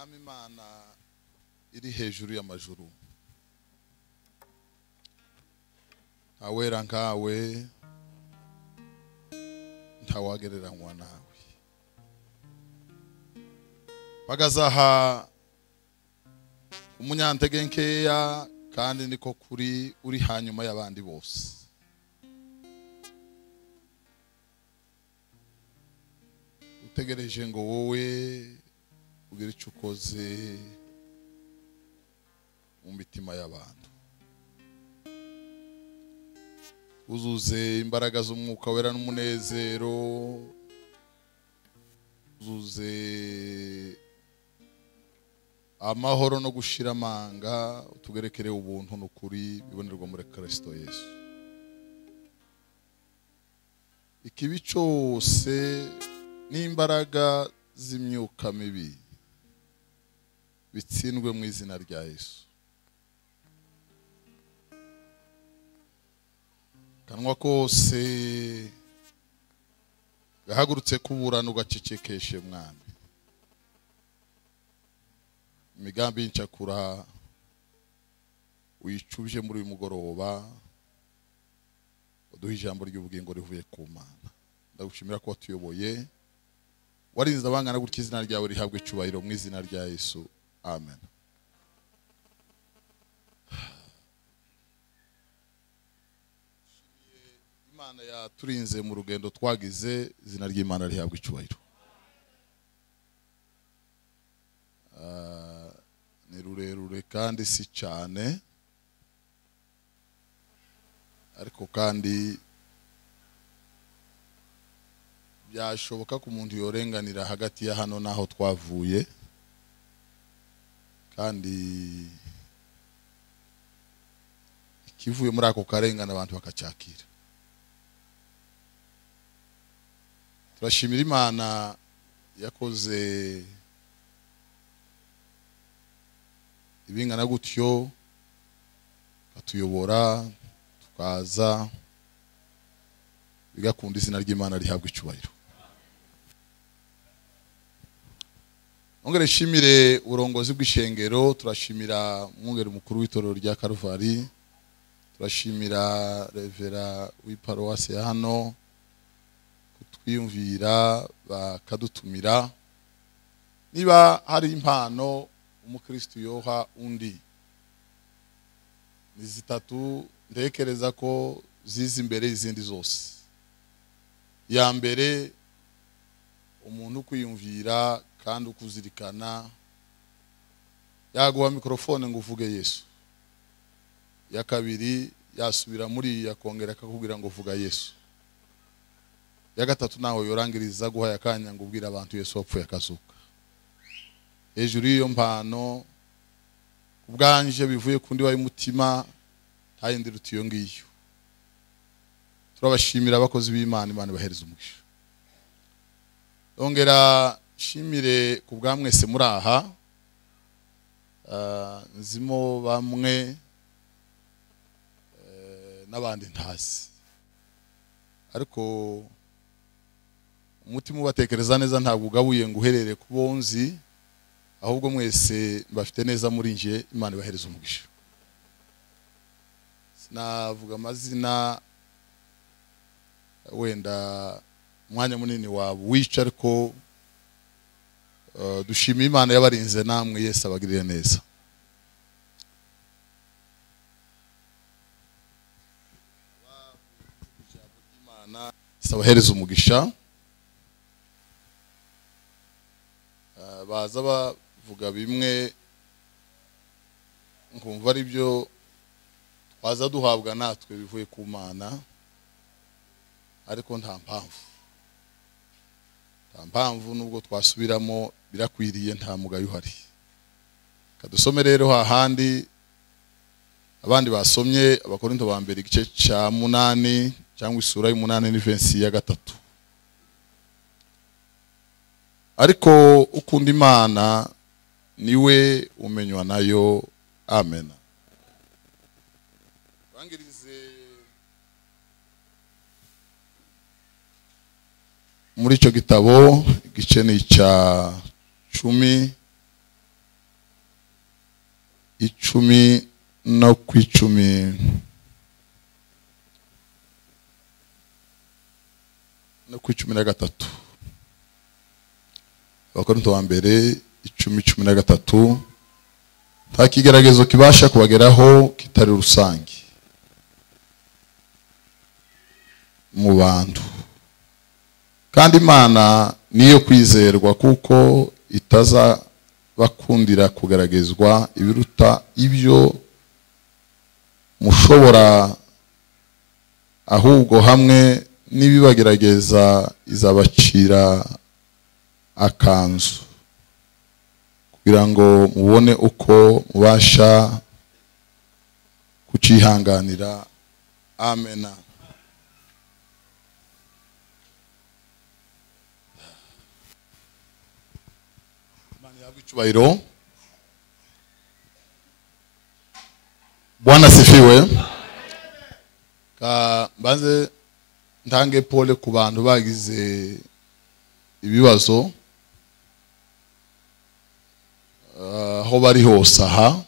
mwami Imana iri hejuru y'amajuru, awera nkawe ntawagereranywa nawe. Bagazaha umunyantege nkeya kandi niko kuri uri hanyuma y'abandi bose. Utegereje ngo wowe ugire icyo ukoze mu mitima y'abantu, uzuze imbaraga z'umwuka wera n'umunezero, uzuze amahoro no gushira amanga, utugerekere ubuntu n'ukuri bibonerwa muri Kristo Yesu. Ikibi cyose n'imbaraga z'imyuka mibi bitsindwe mu izina rya Yesu. Kanwa kose gahagurutse kuburana ugacecekeshe mwami. Imigambi y'incakura wicubye muri uyu mugoroba, uduha ijambo ry'ubugingo rivuye ku Mana. Ndagushimira ko watuyoboye, warinze abangana gutya, izina ryawe rihabwe icyubahiro mu izina rya Yesu, amen. Imana yaturinze mu rugendo twagize, izina ry'Imana rihabwe icyubahiro. Ni rurerure kandi si cyane, ariko kandi byashoboka ko umuntu yorenganira hagati ya hano naho twavuye, kandi ikivuye muri ako karengana abantu bakacyakira. Turashimira Imana yakoze ibingana gutyo, katuyobora tukaza bigakunda, izina ry'Imana rihabwa icyubahiro. Ongere shimire urongozi bw'ishengero, turashimira umwungeri mukuru w'itorero rya Karuvali, turashimira revera w'iparuwasi ya hano kutwiyumvira bakadutumira. Niba hari impano umukristo yoha undi, ni zitatu ntekereza ko ziza imbere izindi zose. Ya mbere, umuntu kwiyumvira kandi ukuzirikana, yaguha mikrofone ngo uvuge Yesu. Ya kabiri, yasubira muri yakongera akakubwira ngo vuga Yesu. Ya gatatu, naho yorangiriza guha yakanya ngo ubwire abantu Yesu wapfuye akazuka. Hejuru y'iyo mpano ubwanje bivuye kundi wayo umutima, ntayindi ruti iyo ngiyo. Turabashimira abakozi b'Imana, Imana bahereza umugisha. Ongera shimire ku bwa mwese muri aha, nzimo bamwe n'abandi ntazi, ariko umutima ubatekereza neza ntabwo ugabuye ngo uherere ku bonzi, ahubwo mwese bafite neza muri nje, Imana ibahereza umugisha. Sinavuga amazina, wenda umwanya munini wabo wica, ariko dushimiye Imana yabarinze, namwe Yesu abagirire neza. Imana isabahereza umugisha. Baza bavuga bimwe nkumva ari byo twaza duhabwa natwe bivuye ku Mana, ariko nta mpamvu nubwo twasubiramo birakwiriye, nta mugayo uhari. Kadusome rero hahandi abandi basomye, Abakorinto ba mbere igice cya 8 cyangwa isura y'8 n'verse ya 3. Ariko ukunda Imana niwe umenywa nayo, amen. Bangirize muri icyo gitabo, igice ni cya 10 icumi no kwicumi na gatatu. Abakorinto wa mbere 10:13. Nta kigeragezo kibasha kubageraho kitari rusange mu bantu, kandi Imana niyo kwizerwa kuko itaza bakundira kugeragezwa ibiruta ibyo mushobora, ahubwo hamwe nibibagerageza izabacira akanzu kugira ngo mubone uko mubasha kucihanganira. Amen. Chubairo. Bwana sifiwe. Banze ntange pole ku bantu bagize ibibazo aho bari hose aha.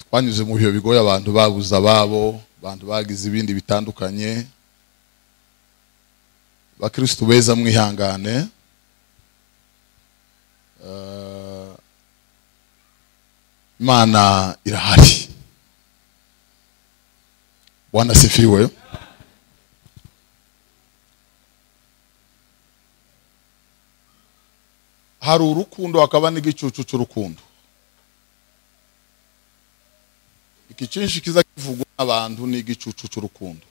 Twanyuze mu bihe bigoye, abantu babuza ababo, abantu bagize ibindi bitandukanye. Bakristo beza mwihangane. Imana irahari. Bwana sifiwe. Hari urukundo hakaba n'igicucu cy'urukundo. Ikicinshi kiza kivugwa n'abantu ni igicucu cy'urukundo,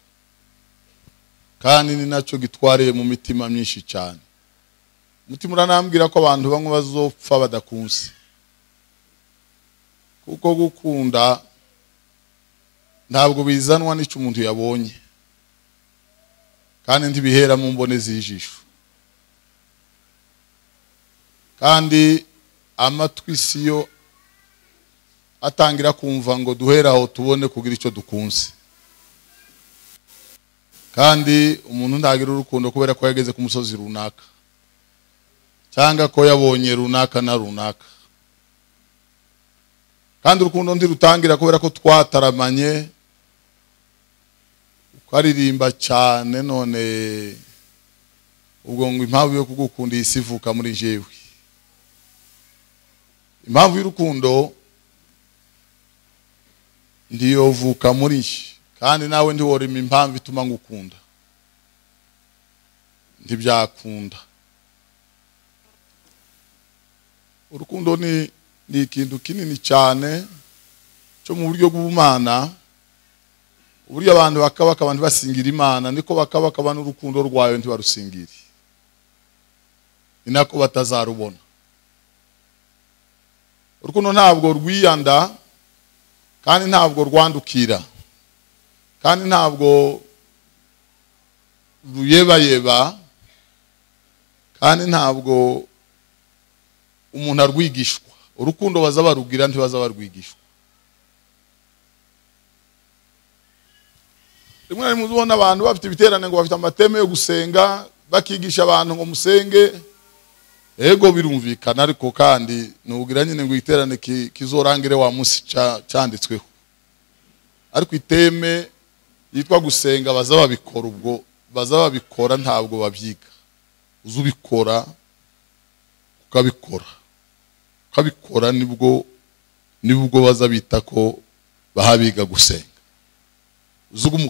kandi ni nacyo gitwariye mu mitima myinshi cyane. Mutima uranambwira ko abantu bamwe bazopfa badakunze, kuko gukunda ntabwo bizanwa n'icyo umuntu yabonye, kandi ntibihera mu mbone z'ijisho, kandi amatwi siyo atangira kumva ngo duhera aho tubone kugira icyo dukunze. Kandi umuntu ntagira urukundo kubera ko yageze ku musozi runaka, cyangwa ko yabonye runaka na runaka. Kandi urukundo ntirutangira kubera ko twataramanye, ukaririmba cyane, none ubwo ngo impamvu yo kugukunda isivuka muri jewe. Impamvu y'urukundo ndiyo vuka muri nshi, kandi nawe ndiworima impamvu ituma ngukunda. Ntibyakunda. Urukundo ni ikintu kinini cyane cyo mu buryo bw'Imana. Uburyo abantu bakabaka abantu basingira Imana, niko bakabaka n'urukundo rwayo ntibarusingire, inako batazarubona. Urukundo ntabwo rwiyanda, kandi ntabwo rwandukira, kandi ntabwo ruyebayeba, kandi ntabwo umuntu arwigishwa. Urukundo baza barugira ntibaza barwigishwa. Rimwe muzubona abantu bafite ibiterane ngo bafite amateme yo gusenga, bakigisha abantu ngo musenge. Ego birumvikana, ariko kandi nugira nyine ngo iterane kizorangire wa munsi cyanditsweho. Ariko iteme yitwa gusenga baza babikora, ubwo baza babikora ntabwo babyiga. Uzubikora ukabikora nibwo baza bita ko bahabiga gusenga. Uzuguma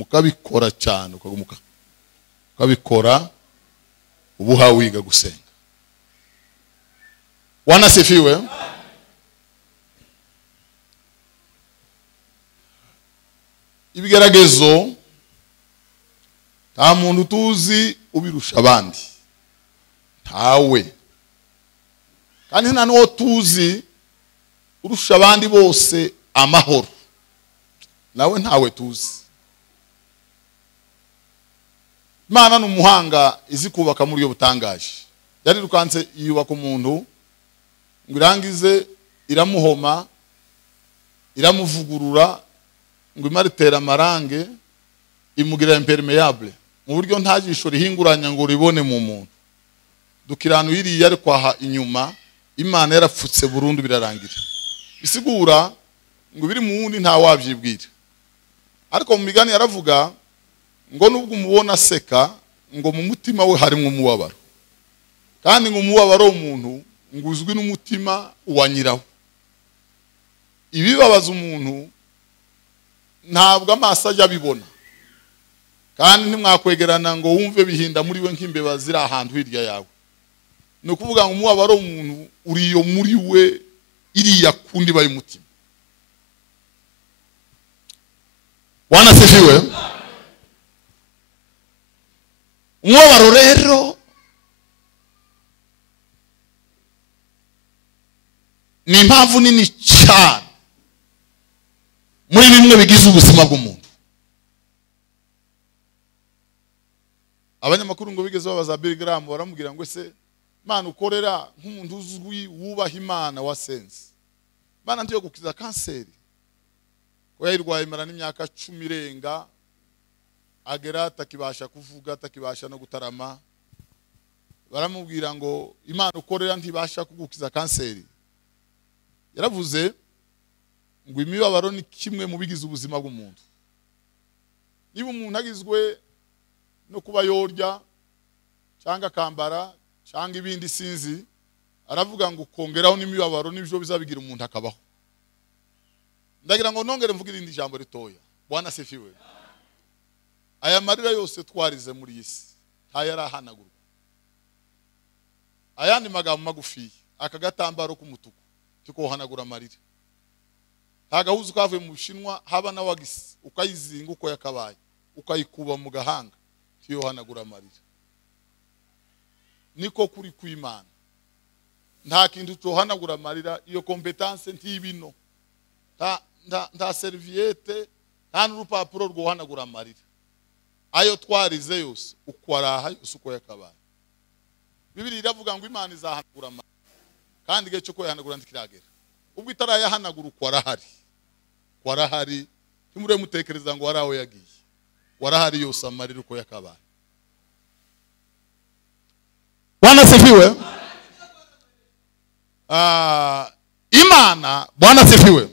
ukabikora cyane, ukabikora ubu hawiga gusenga. Bwana sifiwe. Ibigeragezo nta muntu tuzi ubirusha abandi, ntawe. Kandi nta n'uwo tuzi urusha abandi bose amahoro, nawe ntawe tuzi. Imana ni umuhanga, izi kubaka muri yo butangaje. Yarirukanse yubaka umuntu ngo irangize iramuhoma, iramuvugurura, ngo imaritera amarange, imugira impermeable, mu buryo nta jisho rihinguranya ngo ribone mu muntu. Dukirano yiriye ari kwaha inyuma, Imana yarapfutse burundu birarangira. Bisigura ngo biri mu wundi nta wavyibwira. Ariko mu migani yaravuga ngo nubwo umubona seka ngo mu mutima we harimo umubabaro. Kandi ngo umubabaro w'umuntu ngo uzwi n'umutima wa nyirawo. Ibibabaza umuntu ntabwo amaso ajya bibona. Kandi ntimwakwegerana ngo wumve bihinda muri we nk'imbeba ziri ahantu hirya yawe. Ni ukuvuga ngo umubabaro w'umuntu uriyo muri we iriya kundi baye umutima. Wanasifiwe. Umubabaro rero ni impamvu nini cyane muri bimwe bigize ubuzima bw'umuntu. Abanyamakuru ngo bigeze babaza Billy Graham baramubwira ngo ese Mana ukorera nk'umuntu uzwi wubaha Imana wasense. Mana ndiyo gukiza kanseri. Ko yayirwaye imara n'imyaka 10 irenga agera atakibasha kuvuga atakibasha no gutarama. Baramubwira ngo Imana ukorera ntibasha kugukiza kanseri. Yaravuze ngo imibabaro ni kimwe mu bigize ubuzima bw'umuntu. Niba umuntu agizwe no kuba yorya cyangwa kambara cyangwa ibindi sinzi, aravuga ngo kongeraho n'imibabaro n'ibyo bizabigira umuntu akabaho. Ndagira ngo nongere mvuge irindi jambo ritoya. Bwana sifiwe. Aya marira yose twarize muri isi ntayarahanagurwa. Ayandi magambo magufi akagatambaro k'umutuku tukohanagura amarira. Tagahuzu kavuye mu Bushinwa haba na wagisi ukayizinga uko yakabaye ukayikuba mu gahanga tiyohanagura amarira. Niko kuri kw'Imana. Nta kintu cyohanagura amarira, iyo competence ntibino. Nta serviette, nta n'urupapuro rwohanagura amarira. Ayo twarize yose uko araha yose uko yakabaye. Bibiliya iravuga ngo Imana izahanagura amarira. Kandi igihe cyo kuyahanagura ntikiragera. Ubwo itarayahanagura uko arahari. Uko arahari ntimure mutekereza ngo waraho yagiye. Warahari yose amarira uko yakabaye. Bwana sifiwe. Imana Bwana sifiwe.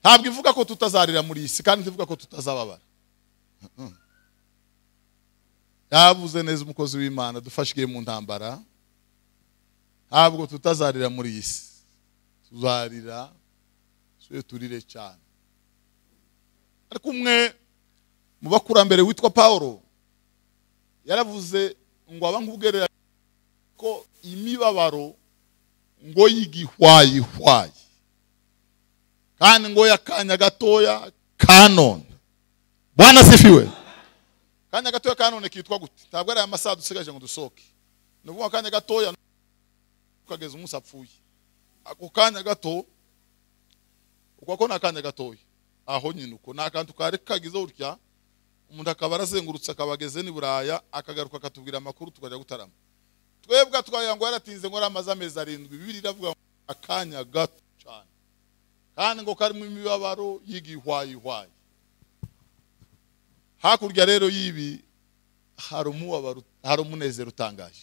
Ntabwo ivuga ko tutazarira muri isi kandi ivuga ko tutazababara. Yavuze neza umukozi w'Imana dufashiye mu ntambara. Ntabwo tutazarira muri isi. Tuzarira so turire cyane. Ariko umwe mu bakurambere witwa Paulo yaravuze ngo abankugerera ko imibabaro ngo yigihwayihwaye kandi ngo yakanya gatoya kanone. Bwana sifiwe. Kanya gatoya kanone kitwa gute? Ntabwo ari amasaha dusigaje ngo dusoke. Nuvuga kanya gatoya ukageza umunsi apfuye. Ako kanya gato uko nakanya gatoya aho nyine uko nakantu kare kagize urya umuntu akaba arazengurutse akabageze ni Buraya akagaruka akatubwira amakuru tukajya gutarama. Twebwe twaya ngo yaratinze ngo ramaze amezi 7. Bibiliya iravuga akanya gato cyane kandi ngo kari mu mibabaro yigihwayihwaye. Hakurya rero yibi hari umubabaro, hari umunezero utangaje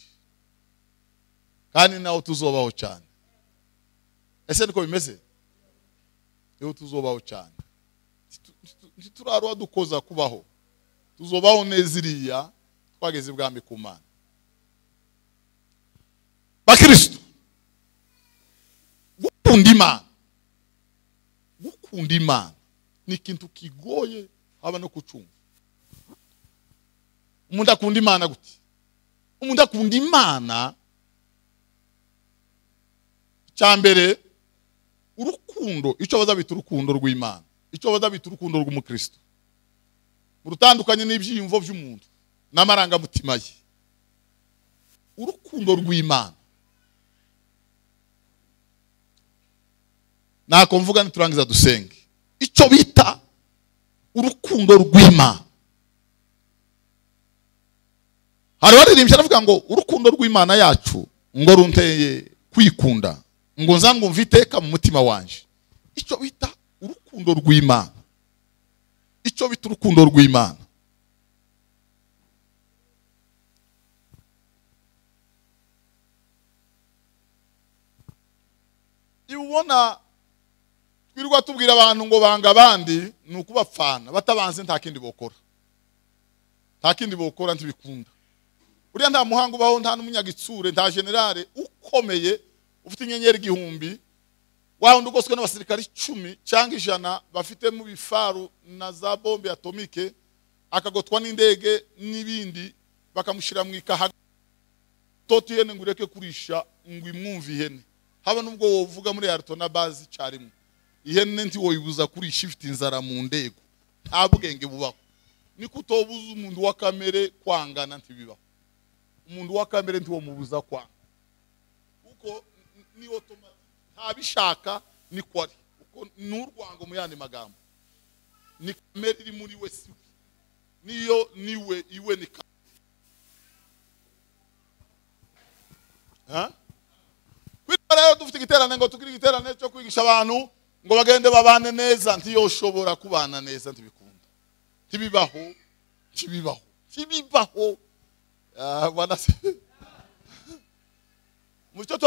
kandi nawo tuzobaho cyane. Ese niko bimeze? Yo tuzobaho cyane. Ntiturarwa dukoza kubaho. Tuzobaho neziriya twageze ibwami ku Mana. Bakristo gukunda Imana. Gukunda Imana ni ikintu kigoye haba no kucumva. Umuntu akunda Imana gute? Umuntu akunda Imana cyambere urukundo, icyo bazabita urukundo rw'Imana, icyo bazabita urukundo rw'umukristo. Urutandukanye n'ibyiyumvo by'umuntu n'amarangamutima ye. Urukundo rw'Imana. Nako mvuga niturangiza dusenge. Icyo bita urukundo rw'Imana. Hari waririmbye aravuga ngo urukundo rw'Imana yacu ngo runteye kwikunda ngo nzangu mviteka mu mutima wanje. Icyo bita urukundo rw'Imana. Icyo bita urukundo rw'Imana. ubona twirirwa tubwira abantu ngo banga abandi ni ukubapfana batabanze nta kindi bokora. Nta kindi bokora ntibikunda. Uriya nta muhanga ubaho, nta n'umunyagitsure, nta generale ukomeye ufite inyenyeri 1000 waho ndugoswe n'abasirikari 10 cyangwa 100 bafite mu bifaru na za bombe atomike, akagotwa n'indege n'ibindi bakamushira mu ikaha toti yene ngureke kurisha ngo imwumva ihene. Haba nubwo wovuga muri Arto na bazi cyarimo ihene nti woyibuza kurisha ifite inzara mu ndego, nta bwenge bubaho. Niko utobuza umuntu wa kamere kwangana ntibibaho. Umuntu wa kamere nti wo mubuza kwanga uko ni automatic, ntabishaka ni kwari uko n'urwango mu yandi magambo ni kamere iri muri we, si niyo niwe iwe ni kwitara. Dufite igiterane ngo tukiri igiterane cyo kwigisha abantu ngo bagende babane neza, ntiyoshobora kubana neza, ntibikunda, ntibibaho, ntibibaho, ntibibaho. Bwana se mucyo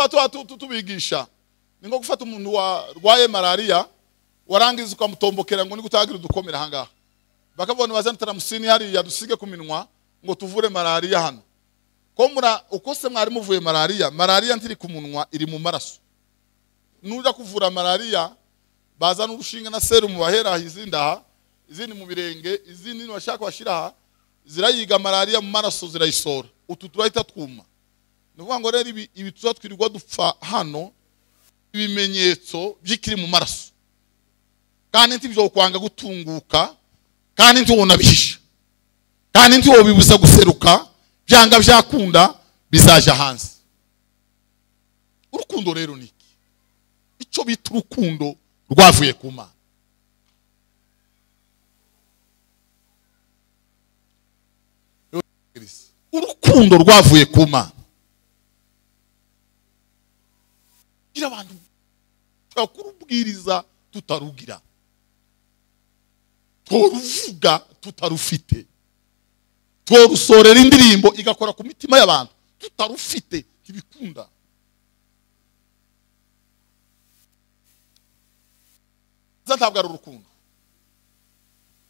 tubigisha ni ngo gufata umuntu warwaye malaria warangiza ukamutombokera ngo ni gutagira udukomera hangaha, bakabona bazana taramusini hari yadusige ku minwa ngo tuvure malaria hano. Ko uko se mwari muvuye malaria ntiri ku munwa, iri mu maraso. Nuja kuvura malaria bazana urushinga na serum bahera izindi mu birenge, izindi bashaka bashira zirayiga malaria mu maraso zirayisora, utu turahita twuma. Nuvuga ngo rero ibi tuzatwirirwa dupfa hano ibimenyetso byikiri mu maraso, kandi ntibyo kwanga gutunguka, kandi ntibona bihisha, kandi ntibyo bibuza guseruka, byanga byakunda bizaja hanze. Urukundo rero niki icyo bita urukundo rwavuye ku Mana. Urukundo rwavuye ku Mana. Gira abantu twakurubwiriza tutarugira, tworuvuga tutarufite, tworusorera indirimbo igakora ku mitima y'abantu tutarufite, ntibikunda. Ntabwo ari urukundo.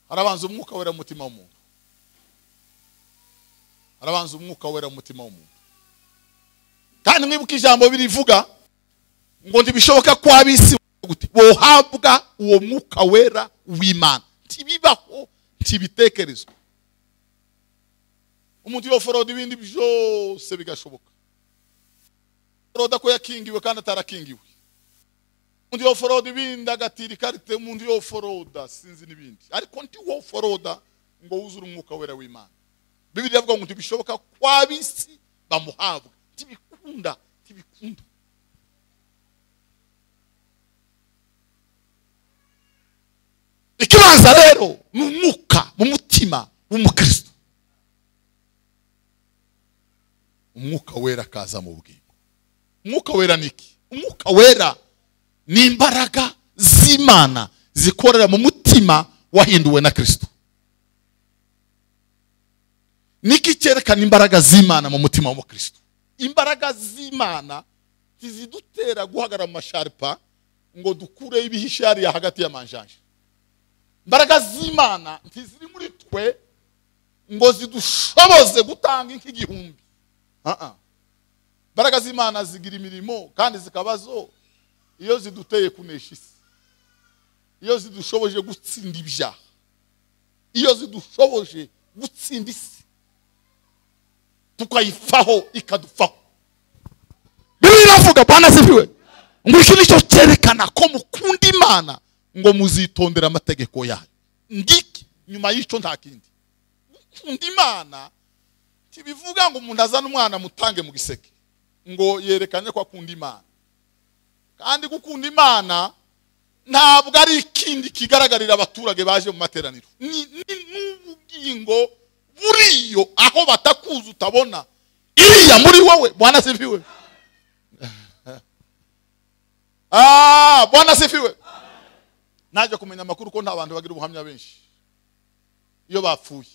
Harabanza umwuka wera mu mutima w'umuntu, harabanza umwuka wera mu mutima w'umuntu. Kandi mwibuka ijambo birivuga ngo ntibishoboka ko abisi bohabwa uwo mwuka wera w'Imana, ntibibaho, ntibitekerezwa. Umuntu yoforoda ibindi byose bigashoboka. Foroda ko yakingiwe kandi atarakingiwe. Umuntu yoforoda ibindi agatira ikarite, umuntu yoforoda sinzi n'ibindi, ariko nti woforoda ngo wuzure umwuka wera w'Imana. Bibiliya ivuga ngo ntibishoboka ko abisi bamuhabwa, ntibikunda, ntibikunda. Ikibanza rero ni umwuka mu mutima w'umukristo. Umwuka wera kaza mu bugingo. Umwuka wera niki? Umwuka wera ni imbaraga z'Imana zikorera mu mutima wahinduwe na Kristo. Niki cyerekana imbaraga z'Imana mu mutima w'umukristo? Imbaraga z'Imana zizidutera guhagara mu masharpa ngo dukure ibihishari hagati y'amanjanja. Imbaraga z'Imana ntiziri muri twe ngo zidushoboze gutanga nk'igihumbi. Imbaraga z'Imana zigira imirimo kandi zikabazo iyo ziduteye kunesha isi, iyo zidushoboje gutsinda ibyaha, iyo zidushoboje gutsinda isi tukayifaho ikadufaho. Bibiliya iravuga, Bwana asifiwe, ngo iki nicyo cyerekana ko mukunda Imana, ngo muzitondera amategeko yayo. Ngiki nyuma y'icyo nta kindi. Mukunda Imana tibivuga ngo umuntu azana umwana mutange mu giseke ngo yerekanye ko akunda Imana. Kandi gukunda Imana ntabwo ari ikindi kigaragarira abaturage baje mu materaniro. Ni n'ubugingo buriyo aho batakuza utabona iriya muri wowe. Bwana asifiwe. Bwana asifiwe. Naje kumenya amakuru ko nta bantu bagira ubuhamya benshi iyo bapfuye.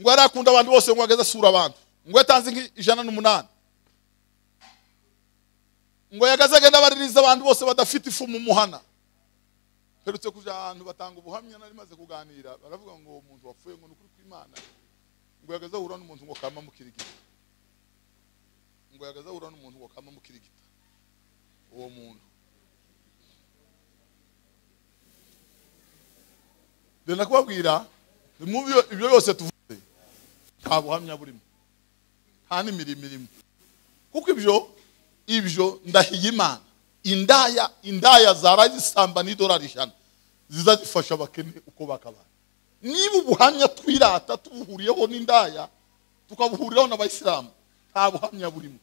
Ngo arakunda abantu bose ngo ageze sura abantu. Ngo yatanze 108. ngo yagazagenda baririza abantu bose badafite ifu mu muhana. Perutse kuja ahantu batanga ubuhamya nari maze kuganira baravuga ngo uwo muntu wapfuye ngo nukuri kw'Imana ngo yagazahura n'umuntu ngo kama mukirigita. Ngo yagazahura n'umuntu ngo kama mukirigita. Uwo muntu Dena kubabwira ibyo yose tuvuze nta buhamya burimo. Nta n'imirimo. Kuko ibyo ndahiye Imana. Indaya zarazisamba n'idolari 100 zizazifasha abakene uko bakabaye. Niba ubuhamya twirata tubuhuriyeho n'indaya tukabuhuriraho n'abayisilamu nta buhamya burimo.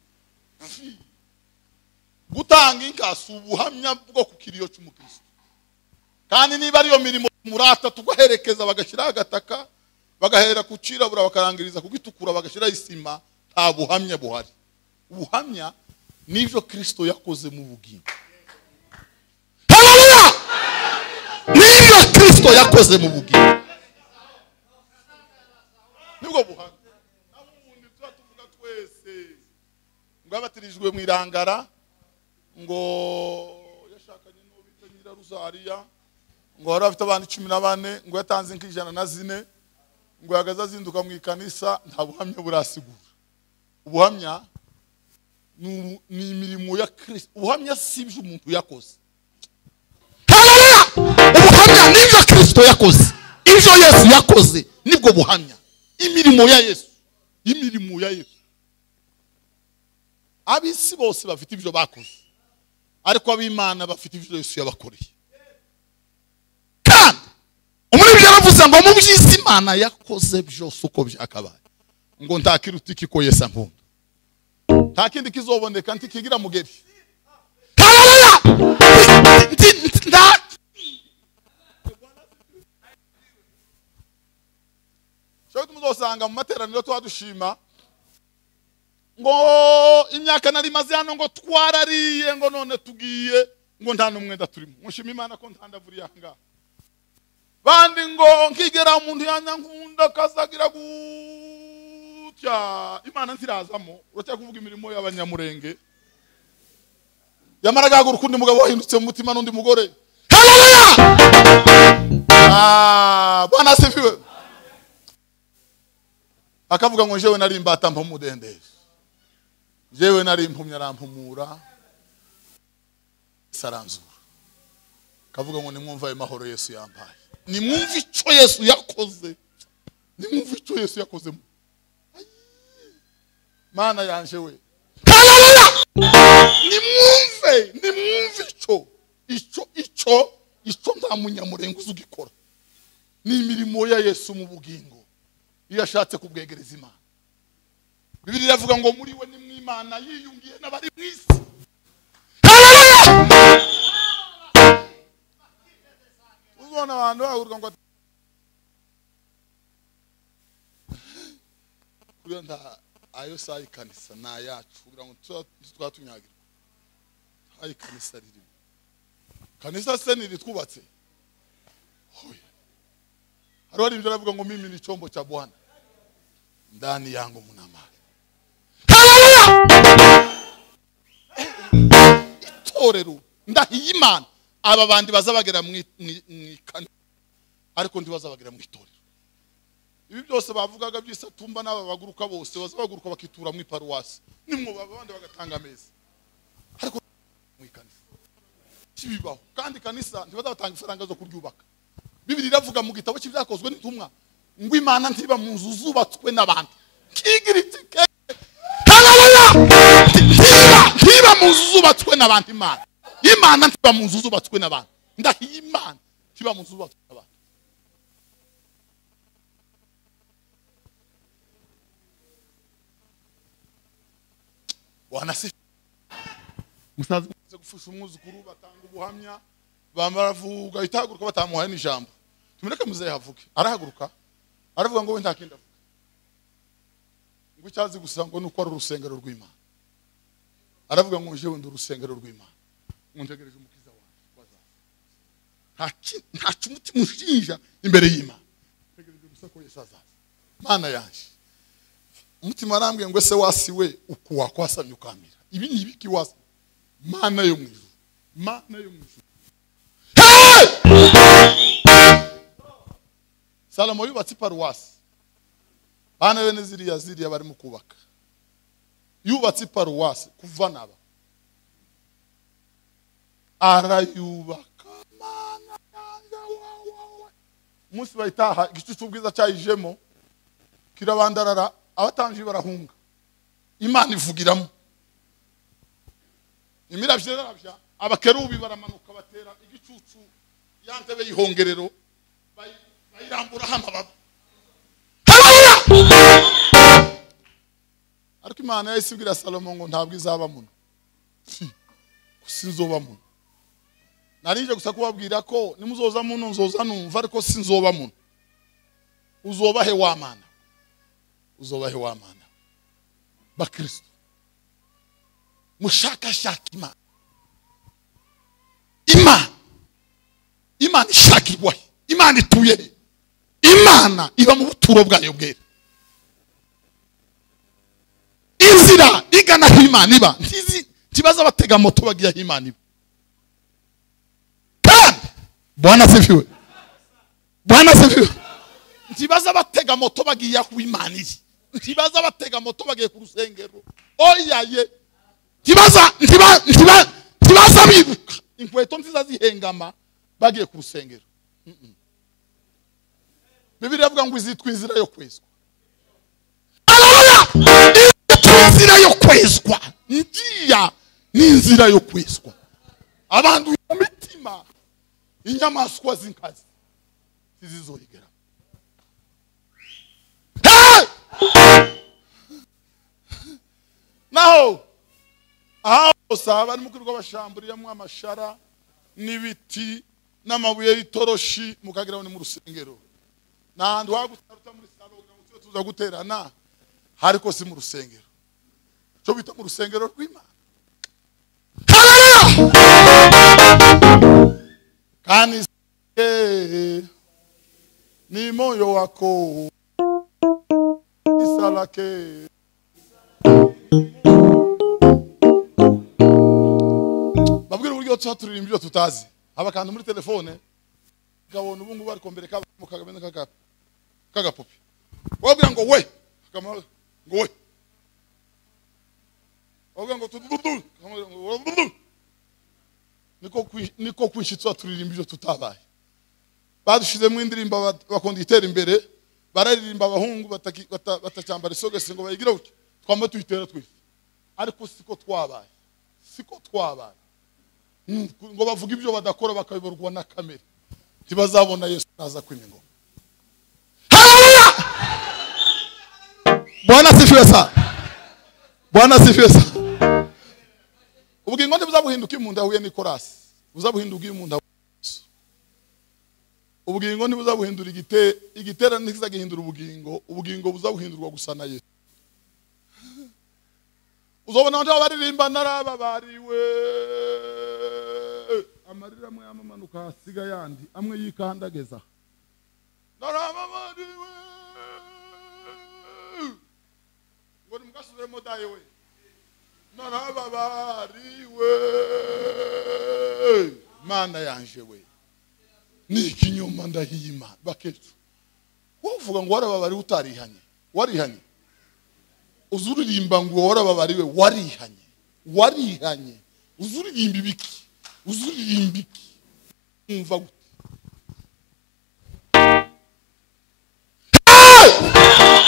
Gutanga inkasu ubuhamya bwo kukiriyo cy'umukristo. Kandi niba ariyo mirimo murata tugaherekeza bagashira agataka bagahera kucirabura bakarangiriza kugitukura bagashira isima nta buhamya buhari. Ubuhamya nivyo Kristo yakoze mu bugingo. Haleluya! Nivyo Kristo yakoze mu bugingo. Nibwo buhamya. Nabundi tuvuga twese. Ngo abatirijwe mu irangara ngo yashakanye no bita nyira Rosaria ngo wari afite abantu 14 ngo yatanze nk'ijana na 4 ngo yagaza azinduka mu ikanisa nta buhamya burasigura. Ubuhamya ni imirimo ya Kristo. Ubuhamya si ibyo umuntu yakoze. Haleluya! Ubuhamya ni ibyo Kristo yakoze. Ibyo Yesu yakoze nibwo buhamya. Imirimo ya Yesu. Imirimo ya Yesu. Abisi bose bafite ibyo bakoze. Ariko ab'Imana bafite ibyo Yesu yabakoreye. Kandi umuribyo yaravuze ngo mu by'isi Imana yakoze byose uko byakabaye. Ngo ntakiruta ikiko Yesu ankunda. Nta kindi kizoboneka ntikigira mugeri. Haleluya! Cyo tumuzosanga mu materaniro twadushima ngo imyaka nari maze hano ngo twarariye ngo none tugiye ngo nta numwenda turimo. Mushima Imana ko ntandavuriye aha. Bandi ngo nkigera umuntu yanyankunda kazagira gutya Imana ntirazamo. Uracya kuvuga imirimo y'abanyamurenge. Yamaraga gurukundi mugabo wahindutse mu mutima n'undi mugore. Haleluya! Bwana asifiwe. Akavuga ngo jewe nari imbata mpumudendeze. Jewe nari impumya rampumura saranzura. Kavuga ngo nimwumva ayo mahoro Yesu yampaye. Nimwumva icyo Yesu yakoze. Nimwumva icyo Yesu yakoze. Mana yanje we. Haleluya! Nimwumve icyo nta munyamurengo uzugikora. Ni imirimo ya Yesu mu bugingo. Iyo ashatse kubwegereza Imana. Bibiliya iravuga ngo muri we ni mw'Imana yiyungiye n'abari mu isi. Haleluya! Uzona abantu bahuruka ngo kugira nda ayo sayi kanisa na yacu kugira ngo twatunyagira. Ayi kanisa riri. Kanisa se ni twubatse. Haro ibyo aravuga ngo mimi ni chombo cha Bwana. Ndani yangu mna mali. Haleluya! Itorero ndahiye Imana aba bandi bazabagera mu kanisa ariko ndi bazabagera mu itorero. Ibi byose bavugaga by'isatumba n'aba baguruka bose bazabaguruka bakitura mu iparuwasi. Nimwo babandi bagatanga ameza. Ariko mu kanisa kibibaho kandi kanisa ntibazatanga ifaranga zo kuryubaka. Bibiliya iravuga mu gitabo cy'ibyakozwe n'intumwa ngo Imana ntiba mu nzu zubatswe n'abandi. Kigiriti. Haleluya! Ntiba mu nzu zubatswe n'abandi Imana. Imana ntiba mu nzu zubatswe n'abandi. Ndahiye Imana ntiba mu nzu zubatswe n'abandi. Wanasifi. Musaza gufusha umwuzukuru batanga ubuhamya bamaravuga itaguruka batamuhaye n'ijambo. Tumireke muzehe havuke. Arahaguruka. Aravuga ngo we nta kindi avuga. Ngo cyazi gusa ngo nuko ari urusengero rw'Imana. Aravuga ngo jewe ndi urusengero rw'Imana. Nguntegereje umukiza wawe. Nta cyumutima ushinja imbere y'Imana. Tegereje gusa ko Yesu azaza. Mana yanje. Umutima arambwiye ngo ese wasiwe ukuwa kwasamye ukamira. Ibi ni ibiki wasi. mana yo mwijuru, mana yo mwijuru. Salomo yubatse paruwasi, bana bene ziriya bari mu kubaka, yubatse paruwasi kuva naba arayubaka, mana yanga wawe umunsi bayitaha igicucu bwiza cyayijemo kirabandarara, abatanji barahunga, Imana ivugiramo, imiravya abakerubi baramanuka batera igicucu yantebe yihongerero bayirambura hamababa. Ariko Imana yayisibwira Salomo ngo ntabwo izaba muno, sinzoba muno. Narije gusa kubabwira ko nimuzoza muno nzoza numva, ariko sinzoba muno. Uzoba he wa mana, uzoba he wa mana bakristo mushakashaka Imana ishakirwa, Imana ituye, Imana iba mu buturo bwayo bwera. Inzira igana aho Imana iba ntibaza batega moto bagiye aho Imana iba. Kandi Bwana asifiwe, Bwana asifiwe. Ntibaza batega moto bagiye aho Imana iri, ntibaza batega moto bagiye ku rusengero, oyaye ntibaza bibuka inkweto nziza zihengama bagiye ku rusengero. Bibiliya ivuga ngo izitwa inzira yo kwezwa. Haleluya! Inzira yo kwezwa, ngiya ni inzira yo kwezwa. Abantu mu mitima inyamaswa zinkazi zizoyigera. Naho aho saba ni mukuru rw'abashamburiyamwe amashara n'ibiti n'amabuye y'itoroshi mukagira ni mu rusengero. Nandu wagusaruta muri salo ngo tuza guterana, hariko si mu rusengero. Cyo bita mu rusengero rw'Imana. Haleluya! Kanisa ni moyo wako isalake. Babwira uburyo twaturira ibyo tutazi. Abakanda muri telefone gabona ubungu bari kombere mu kagabene kagapopi. Wabwira ngo we, ngo we. Wabwira ngo tududu, niko kwishitsa turirimba ibyo tutabaye. Badushize mu indirimba bakonditera imbere, bararirimba abahungu batacyambara isogese ngo bayigira uke. Twamba tuyitera twese. Ariko siko twabaye. Siko twabaye. Ngo bavuga ibyo badakora bakabiborwa na kamera. Ntibazabona Yesu naza kwingo. Haleluya! Bwana asifiwe sana. Bwana asifiwe sana. Ubugingo ntibuzabuhinduka imunda huye ni korasi. Buzabuhinduka imunda. Ubugingo ntibuzabuhindura igitera ntikizagihindura ubugingo. Ubugingo buzabuhindurwa gusa na Yesu. Uzobona abantu baririmba narababariwe. Amarira amwe amamanuka hasiga yandi, amwe yikandageza. Narababariwe. Ngo nimugasubire modaye we. Narababariwe. Mana yanje we. Ni ikinyoma ndahima baketu. Wovuga ngo warababariwe utarihanye. Warihanye. Uzuririmba ngo warababariwe warihanye. Uzuririmba ibiki. Uzuririmba iki. Umva gute.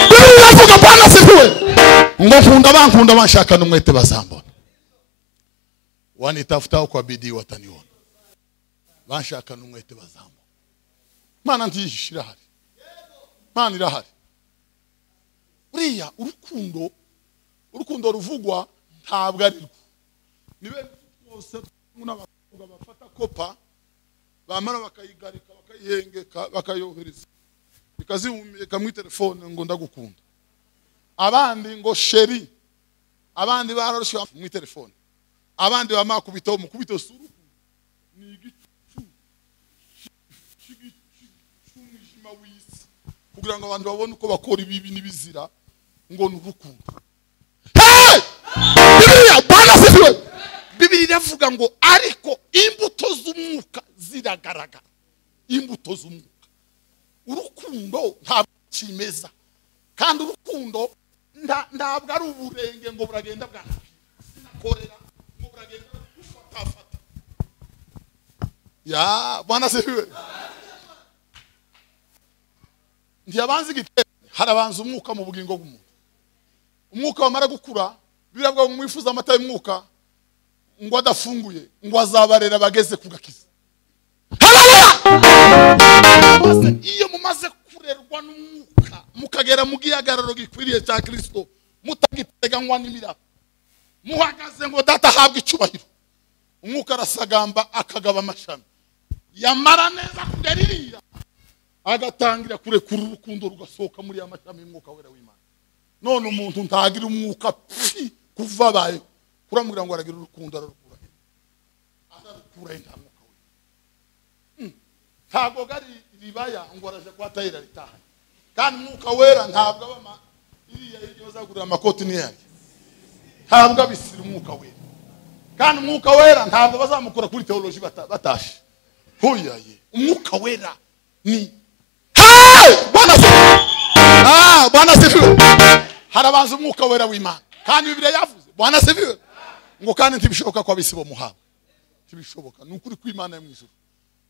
Biravuga Bwana asifiwe. Ngo bankunda banshaka n'umwete bazambona. Wanitafuta kwa bidii wataniona. Banshaka n'umwete bazambona. Mana ntishira hari. Mana irahari. Buriya urukundo ruvugwa ntabwo ari rwo. Nibe bose n'abakobwa bafata kopa bamara bakayigarika bakayihengeka bakayohereza bikazihumeka mu telefone ngo ndagukunda. Abandi ngo sheri, abandi bararusha mu telefone, abandi bamakubitaho mukubito suru ni igicu cy'umwijima w'isi kugira ngo abantu babone uko bakora ibibi n'ibizira ngo n'urukundo. Bibiliya Bwana asifiwe. Bibiliya iravuga ngo ariko imbuto z'umwuka ziragaragara. Imbuto z'umwuka, urukundo ntabwo kimeza, kandi urukundo ntabwo ari uburenge ngo buragenda bwanakorera ngo buragenda bufatafata. Ya Bwana sifiwe. Ndiyabanze igiterane, harabanza umwuka mu bugingo bw'umuntu. Umwuka wamara gukura, biravuga ngo mwifuza amata y'umwuka ngo adafunguye ngo azabarera bageze ku gakiza. Iyo mumaze kurerwa n'umwuka mukagera mu gihagararo gikwiriye cya Kristo, mutagiteganywa n'imiraba, muhagaze ngo data ahabwe icubahiro, umwuka arasagamba akagaba amashami, yamara neza kugaririya agatangira kurekura urukundo rugasohoka muri ya mashami y'umwuka wera w'Imana. None umuntu ntagira umwuka kuva baye kuramubwira ngo aragira urukundo ararukura nta mwuka we. Ntabwo gari ribaya ngo araje kwatayira ritaha, kandi umwuka wera ntabwo abama iriya iryo zagurira amakoti niyari, ntabwo abisira umwuka wera, kandi umwuka wera ntabwo bazamukura kuri teoloji batashe. Hoyaye umwuka wera ni Bwana sifiwe. Harabanza umwuka wera w'Imana, kandi Bibiliya yavuze Bwana sifiwe ngo kandi ntibishoboka ko abisi bo muhaba, ntibishoboka. Nukuri kw'Imana yo mwijuru,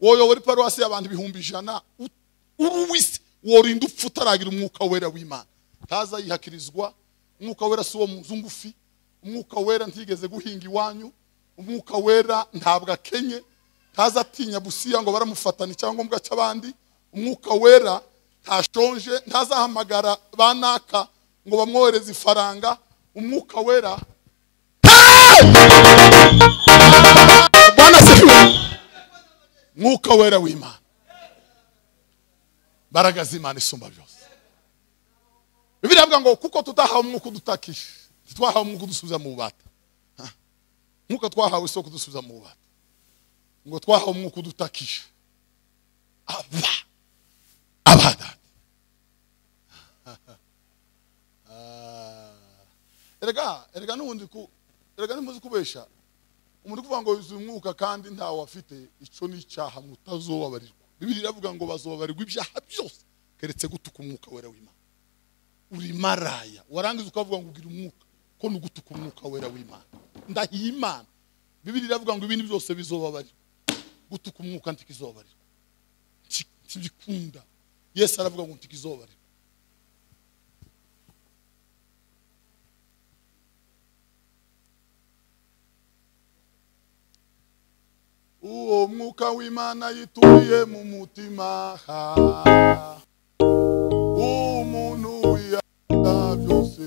wowe wari paruwasi y'abantu 100,000 uruwisi worinda upfa utaragira umwuka wera w'Imana. Taza yihakirizwa umwuka wera si wo munzu ngufi, umwuka wera ntigeze guhinga iwanyu, umwuka wera ntabwo akenye, taza atinya busiya ngo baramufatana icyangombwa cy'abandi. Umwuka wera ntashonje, ntazahamagara banaka ngo bamwohereze ifaranga. Umwuka wera Bwana sifiwe. Mwuka wera w'Imana, mbaraga z'Imana isumba byose. Bibiliya ivuga ngo kuko tutahawe umwuka udutakisha, twahawe umwuka udusubiza mu bubata. Mwuka twahawe isoko kudusubiza mu bubata, ngo twahawe umwuka udutakisha abada. Erega n'ubundi erega nimuzi kubesha umuntu kuvuga ngo yuzuye umwuka kandi ntawe afite, ico ni icyaha mutazobabarirwa. Bibiliya iravuga ngo bazobabarirwa ibyaha byose keretse gutuka umwuka wera w'Imana. Uri maraya warangiza ukavuga ngo ugira umwuka ko nugutuka umwuka wera w'Imana. Ndahiye Imana, Bibiliya iravuga ngo ibindi byose bizobabarirwa, gutuka umwuka ntikizobarirwa, ntibikunda. Yesu aravuga ngo ntikizobarirwa. Uwo mwuka w'Imana yituye mu mutima, umuntu wiyanga byose.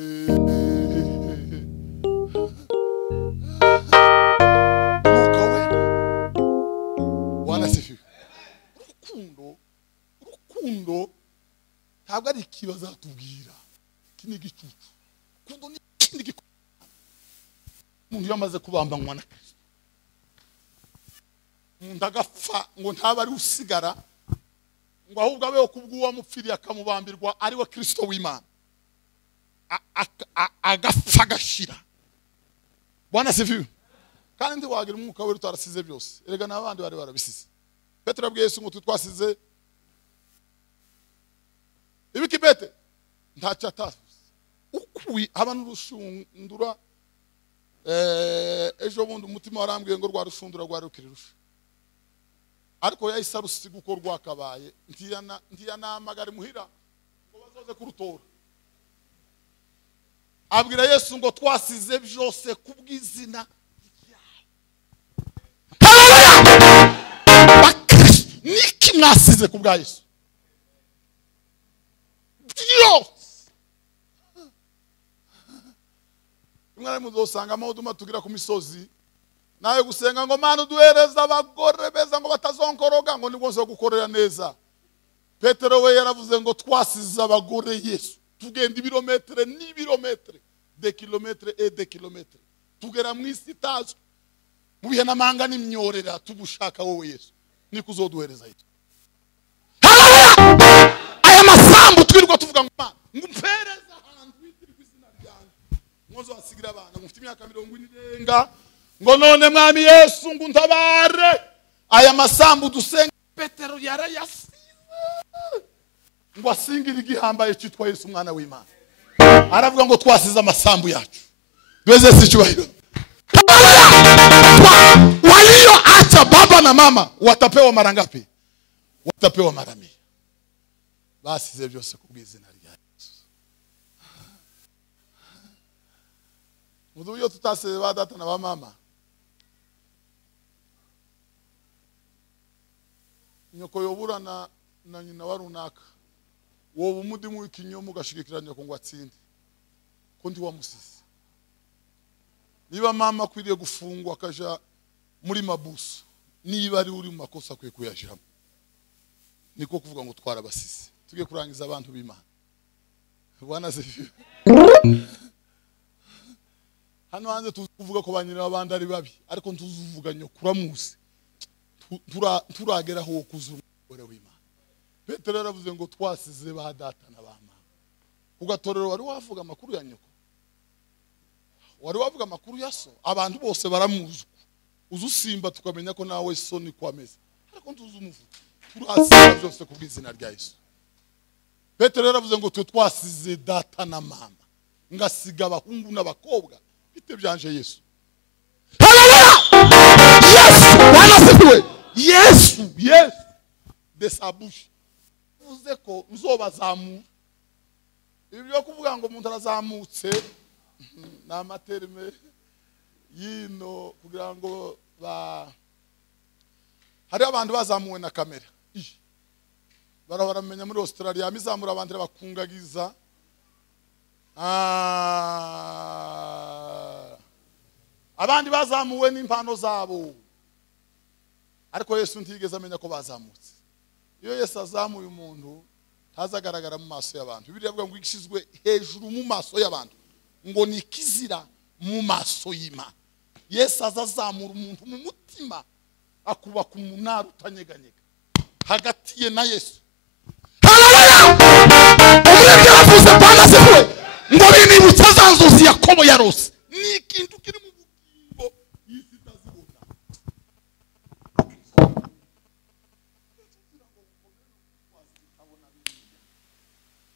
Mwuka wera Bwana sifiwe. Urukundo ntabwo ari ikibazo atubwira, iki ni igicucu. Urukundo ni ikindi gikorwa. Umuntu yamaze kubambanywa na Kristo, umuntu agapfa ngo ntaba ari usigara, ngo ahubwo abeho kubw'uwamupfiriye akamubambirwa ari we Kristo w'Imana, agapfa agashira. Bwana sifiwe. Kandi wagira umwuka wera utarasize byose. Erega n'abandi bari barabisize. Petero yabwiye Yesu ngo twasize ibiki bete ntacyo atavuze. Ukuri haba n'urushundura. Ejo bundi umutima warambwiye ngo rwa rushundura rwa rukirusha, ariko yahise arusiga uko rwakabaye. Ntiyanamagara muhira ngo bazoze kurutora. Abwira Yesu ngo twasize byose kubw'izina niki mwasize kubwa Yesu byose. Mwari muzosanga amahuduma tugira ku misozi nawe gusenga ngo Mana uduhereza abagore beza ngo batazonkoroga, ngo nibwo nzo gukorera neza. Petero we yaravuze ngo twasize abagore Yesu, tugenda ibirometre n'ibirometre, de kilometre et de kilometre, tugera mu isi itazwe, mu bihe n'amanga n'imyorera tugushaka wowe Yesu, niko uzoduhereza Yesu. Aya masambu twirwa tuvuga ngo Mana ngumpereza ahantu witirirwa izina ryanjye, mwozo wasigira abana mufite imyaka 40 irenga, ngo none mwami Yesu ngo untabare aya masambu dusenga. Petero yarayasize ngo asingire igihambaye cyitwa Yesu umwana w'Imana. Aravuga ngo twasize amasambu yacu. Duweze si cyubahiro. Walio acha baba na mama watapewa mara ngapi? Watapewa mara 100. Basize byose kubw'izina rya Yesu. Muduyo tutasize ba data na ba mama. Nyoko yobura na nyina wa runaka. Wowe umudimu w'ikinyomo gashigikiranya ko ngo atsinde. Ko ndi wamusize. Niba mama kwiriye gufungwa akaja muri mabuso, niba ari uri mu makosa kwe kuyashiramo. Niko kuvuga ngo twara basisi. Tugiye kurangiza abantu b'Imana. Bwana zifi. Hano hanze tuvuga ko banyina abandi ari babi, ariko ntuzuvuga nyokura musi. Turagera ho kuzura umugore w'Imana. Petero yaravuze ngo twasize ba data na ba mama. Ugatorero wari wavuga amakuru ya nyoko. Wari wavuga amakuru ya so. Abantu bose baramuzi. Uzusimba tukamenya ko nawe so ni kwameza. Ariko ntuzumuvuga. Turasize byose kubw'izina rya Yesu. Petero yaravuze ngo twasize data na mama. Ngasiga abahungu n'abakobwa. Bite byanje Yesu. Yesu wanasifiwe. Yesu de sabushi. Uze ko nzobazamu. Ibyo kuvuga ngo umuntu arazamutse na materime yino kugira ngo hari abantu bazamuwe na kamera. Baramenya muri Australia amizamura abantu bakungagiza. Abandi bazamuwe n'impano zabo. Ariko Yesu ntigeze amenya ko bazamutse. Iyo Yesu azamuye umuntu tazagaragara mu maso y'abantu. Bibiliya ivuga ngo igishizwe hejuru mu maso y'abantu ngo ni kizira mu maso y'Imana. Yesu azazamura umuntu mu mutima akubaka umunara utanyeganyega hagati ye na Yesu. Umuremyi yavuze Bwana zifuwe ngo binibutsa za nzozi Yakobo yarose. Ni ikintu kiri mu bugingo y'isi itazibona.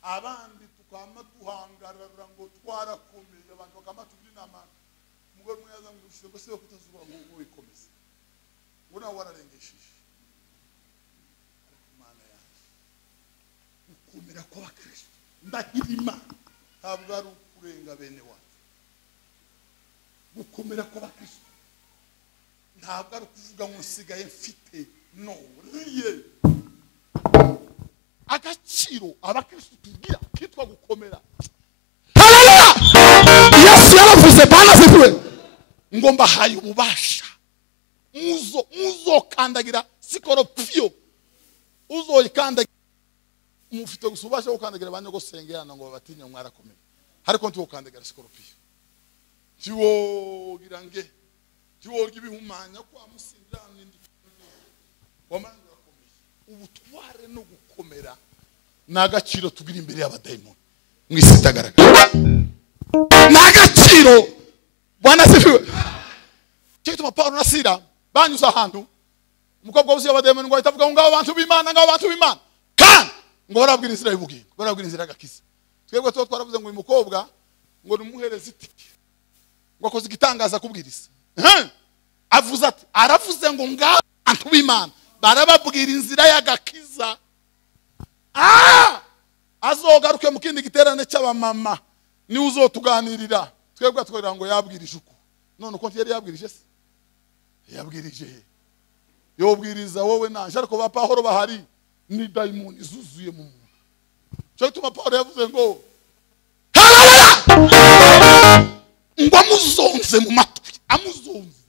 Abandi tukama duhangarara ngo twarakomeye abantu bakama tubyinama. Umugore mwaza ngo ushobora se kutazuba ngo wikomeze. Ubona wararengesheje. Imana yaje. Ukumira ko bakristo. Ndahirima ntabwo ari ukurenga bene wacu. Gukomera ko bakristo. Ntabwo ari kuvuga ngo nsigaye mfite no riye. Agaciro abakristo tugira kitwa gukomera. Haleluya! Yesu yaravuze Bwana zifuwe ngo mbahaye ububasha. Muzokandagira sikoropio. Uzoyikandagira mufite gusubasha gukandagira abanyago sengerana ngo babatinya mwarakomeye. Ariko ntukandagira sikoropio. Tiwo girange. Tiwo gibihumanya kwa musindira n'indi. Wamanga rakomeye. Ubutware no gukomera nagaciro tugira imbere y'abadayimoni. Mwisitagaragara. Nagaciro Bwana sifiwe. Cyitwa Paulo na Sila banyuza ahantu umukobwa wuzi y'abadayimoni ngo ahitavuga ngo abantu b'Imana kan ngo barabwira inzira y'ubugingo barabwira inzira gakiza. Twebwe twaravuze ngo uyu mukobwa ngo numuhereze itike ngo akoze igitangaza kubwiriza. Avuze ati aravuze ngo abantu b'Imana barababwira inzira y'agakiza. Azogaruke mu kindi giterane cy'abamama ni uzotuganirira. Twebwe twera ngo yabwirije uko. None uko yari yabwirije se? Yabwirije. Yobwiriza wowe nanje ariko ba Pahoro bahari ni daimoni zuzuye mu muntu. Cyo tuma Pahoro yavuze ngo ngo amuzonze mu matwi amuzonze.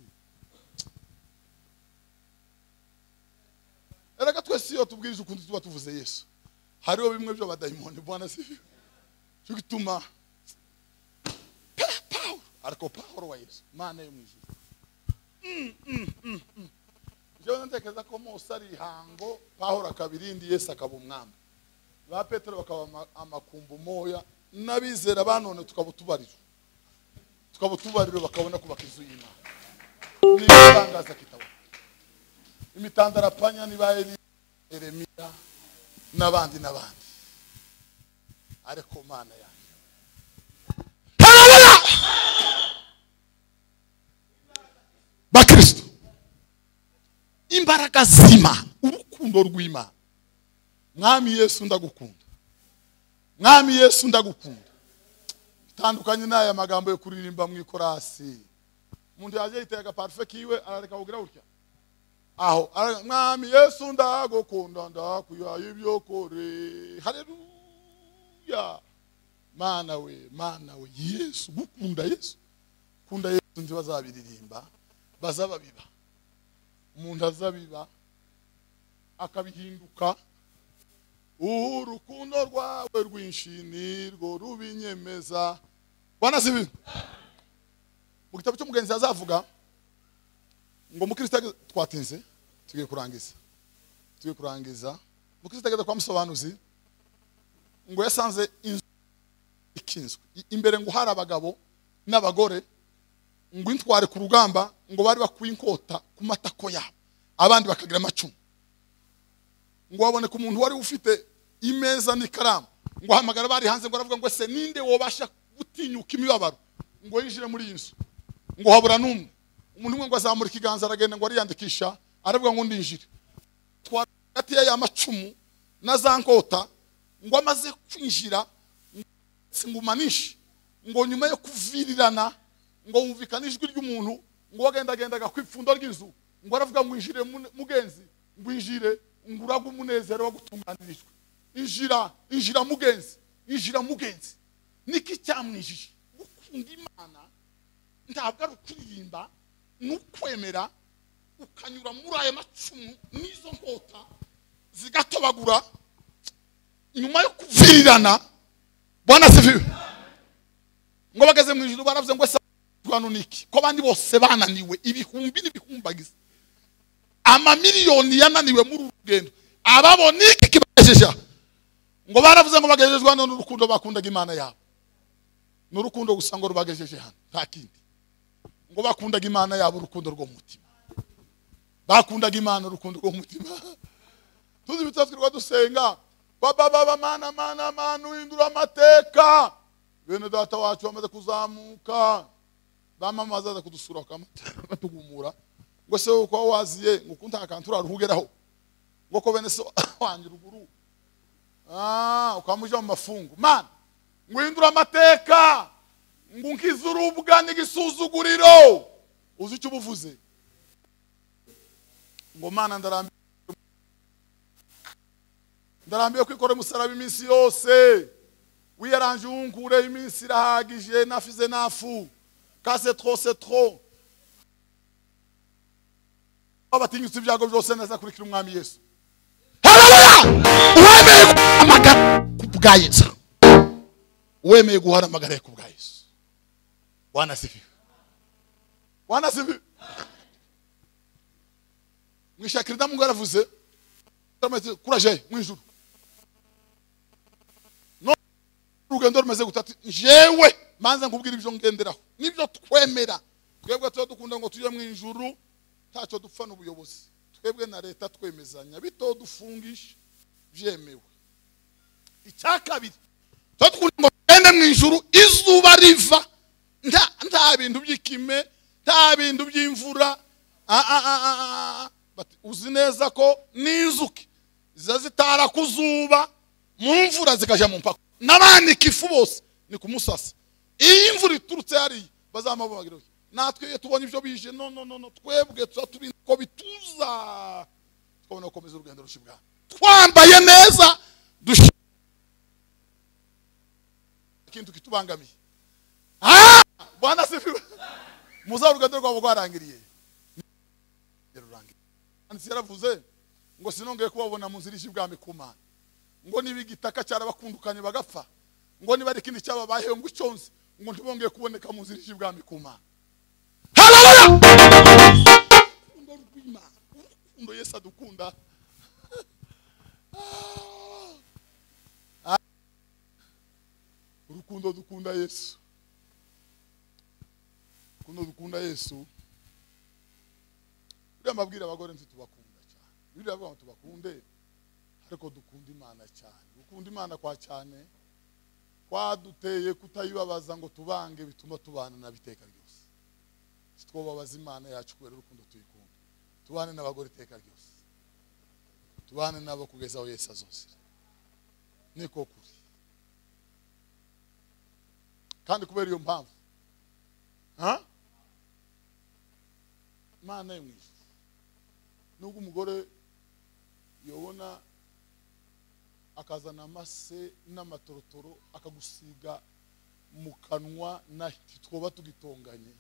Erega twese iyo tubwirije ukundi tuba tuvuze Yesu. Hariho bimwe byo badaimoni Bwana sifi. Cyo gituma Pahoro ariko Pahoro wa Yesu Mana yo mwijuru. Jewe ntekeza ko Mose ari hango Pahoro akabirindi Yesu akaba umwami. Ba Petero bakaba amakumbu moya nabizera banone tukabutubarira bakabona kubaka inzu y'Imana. kaza kitabu imitandarapanya nibaye Yeremiya n'abandi ariko mana yanjye bakristo imbaraga z'Imana urukundo rw'Imana mwami Yesu ndagukunda mwami Yesu ndagukunda tandukanye n'aya magambo yo kuririmba mu ikorasi umuntu yaje yitega parfait kiwe arareka kugira utya aho mwami Yesu ndagukunda ndakuyaye ibyo kore haleluya mana we Yesu gukunda Yesu kunda Yesu nzi bazabiririmba bazababiba umuntu azabiba akabihinduka urukundo rwawe rwinshi nirwo rubinyemeza Bwana sibi mu gitabo cy'umugenzi azavuga ngo mukristo twatinze tugiye kurangiza mukristo ageze kwa musobanuzi ngo yasanze ikinzwe imbere ngo hari abagabo n'abagore ngo intware ku rugamba ngo bari bakuye inkota ku matako yabo abandi bakagira amacumu ngo babone ku muntu wari ufite imeza n'ikaramu ngo hamagara bari hanze ngo aravuga ngo se ninde wobasha gutinyuka imibabaro ngo yinjire muri inzu ngo habura numwe umuntu umwe ngo azamura ikiganza aragenda ngo ariyandikisha aravuga ngo ndinjire twagati ya amacumu na za nkota ngo amaze kwinjira singumanisha ngo nyuma yo kuvirirana ngo wumvikana ijwi ry'umuntu ngo wagendagendaga kwipfundo ry'inzu ngo aravuga ngo injire mugenzi ngo injire ngo uraga umunezero wo gutunganirijwe injira mugenzi niki cyamwijije gukunda Imana ntabwo ari ukuririmba n'ukwemera ukanyura muri aya macumu n'izo nkota zigatobagura nyuma yo kuvirirana Bwana sifiwe ngo bageze mu ijuru baravuze ngo rwano niki ko bandi bose bananiwe ibihumbi n'ibihumbagiza amamiliyoni yananiwe muri urugendo ababona iki kibajeje ngo baravuze ngo bagejejwe hano n'urukundo bakundaga Imana yabo n'urukundo gusa ngo rubagejeje hano nta kindi ngo bakundaga Imana yabo urukundo rwo mutima bakundaga Imana urukundo rwo mutima tuzi bitazwirwa dusenga baba mana uhindura amateka bene data wacu bamaze kuzamuka bamama bazaza kudusura batugumura ngo se uko waziye ngo kunta akantura ruhugeraho ngo ko bene so wanjye ruguru ukamuje mu mafungu man ngo uhindura amateka ngo nkizurubwa n'igisuzuguriro uzi icyo ubuvuze ngo mana ndarambiye kwikora umusaraba iminsi yose wiyaranje unkure iminsi irahagije nafize nafu kase trop abatinyutse ibyago byose neza kurikira umwami Yesu haleluya wemeye guharamagara ku bwa Yesu Bwana sifiwe mwishakirida Mungu aravuze courage mwijuru urugendo rumeze gutati jewe manza nkubwira ibyo ngenderaho nibyo twemera twebwe tuba dukunda ngo tujye mu ijuru ntacyo dupfa n'ubuyobozi twebwe na leta twemezanya bito dufungisha byemewe icyakabiri tuba dukunda ngo tugende mu ijuru izuba riva nta bintu by'ikime nta bintu by'imvura uzi neza ko n'inzuki ziza zitara kuzuba mu mvura zikaja mu mpaka n'abanika ifu bose ni kumusasa iyi imvura iturutse hari bazamabagiro natwe iyo tubona ibyo bije no twebwe turi ko bituza twabona gukomeza urugendo rushibwa twambaye neza ikintu kitubangamiye Bwana sifiwe muza urugendo rwabo rwarangiriye Ansi yaravuze ngo sinongeye kubabona mu nzira y'ibwami kumana ngo nibigitaka cyarabakundukanye bagapfa ngo niba ari kindi cyababaye ngo icyonze ngo ntibongeye kuboneka mu nzira y'ibwami kumana haleluya urukundo Yesu adukunda urukundo dukunda Yesu urukundo dukunda Yesu amabwira abagore ntitubakunda cyane. Bibiliya avuga ngo tubakunde ariko dukunda Imana cyane. Gukunda Imana kwa cyane kwaduteye kutayibabaza ngo tubange bituma tubana na biteka ryose. Twobabaza Imana yacu kubera urukundo tuyikunda. Tubane n'abagore iteka ryose. Tubane nabo kugeza aho Yesu azozira. Niko kuri. Kandi kubera iyo mpamvu Imana y'umwijuru nubwo umugore yobona akazana amase n'amatorotoro akagusiga mu kanwa na twoba tugitonganye,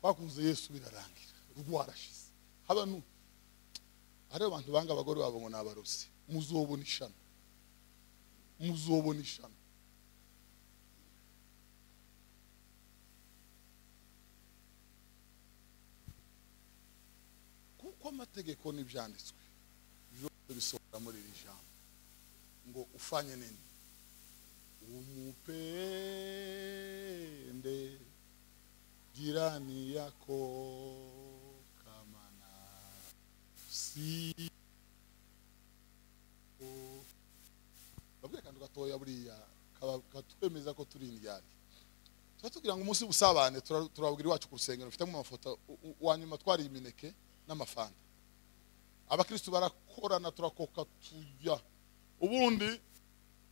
twakunze Yesu birarangira rwarashize. Habanu ari abantu banga abagore babo ngo nabarozi, muzobona ishano, muzobona ishano. Kuko amategeko n'ibyanditswe byose bisohora muri iri jambo ngo ufanye nini, umupende jirani yako kama nafsi yako. Babwiye kandi gatoya buriya katwemeza ko turi indyari. Tugira ngo umunsi busabane turabwira iwacu ku rusengero mfite mu mafoto wanyuma twari imineke n'amafanta. Abakristo barakorana turakoka tujya. Ubundi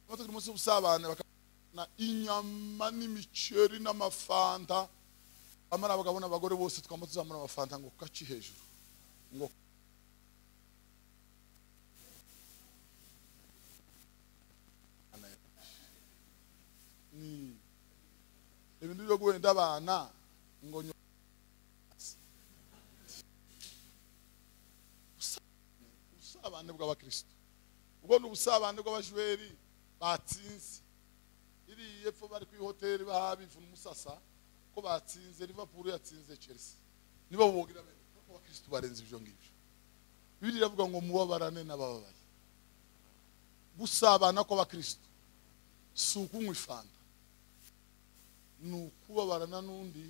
tugira umunsi busabane bakana inyama n'imiceri n'amafanta. Amara abagabo n'abagore bose twama tuzamura amafanta ngo kaci hejuru. Ngo ni ibintu byo guhenda abana ngo usabane bw'abakristo. Ubwo n'ubusabane bw'abajweri batsinze. Iri yepfo bari ku hoteli bahabifu n'umusasa ko batsinze Liverpool yatsinze Chelsea. Nibo bogira bene ko abakristo barenze ibyo ngibyo. Bibiliya iravuga ngo mubabarane n'abababaye. Gusabana kw'abakristo si ukunywa ifanta, ni ukubabarana n'undi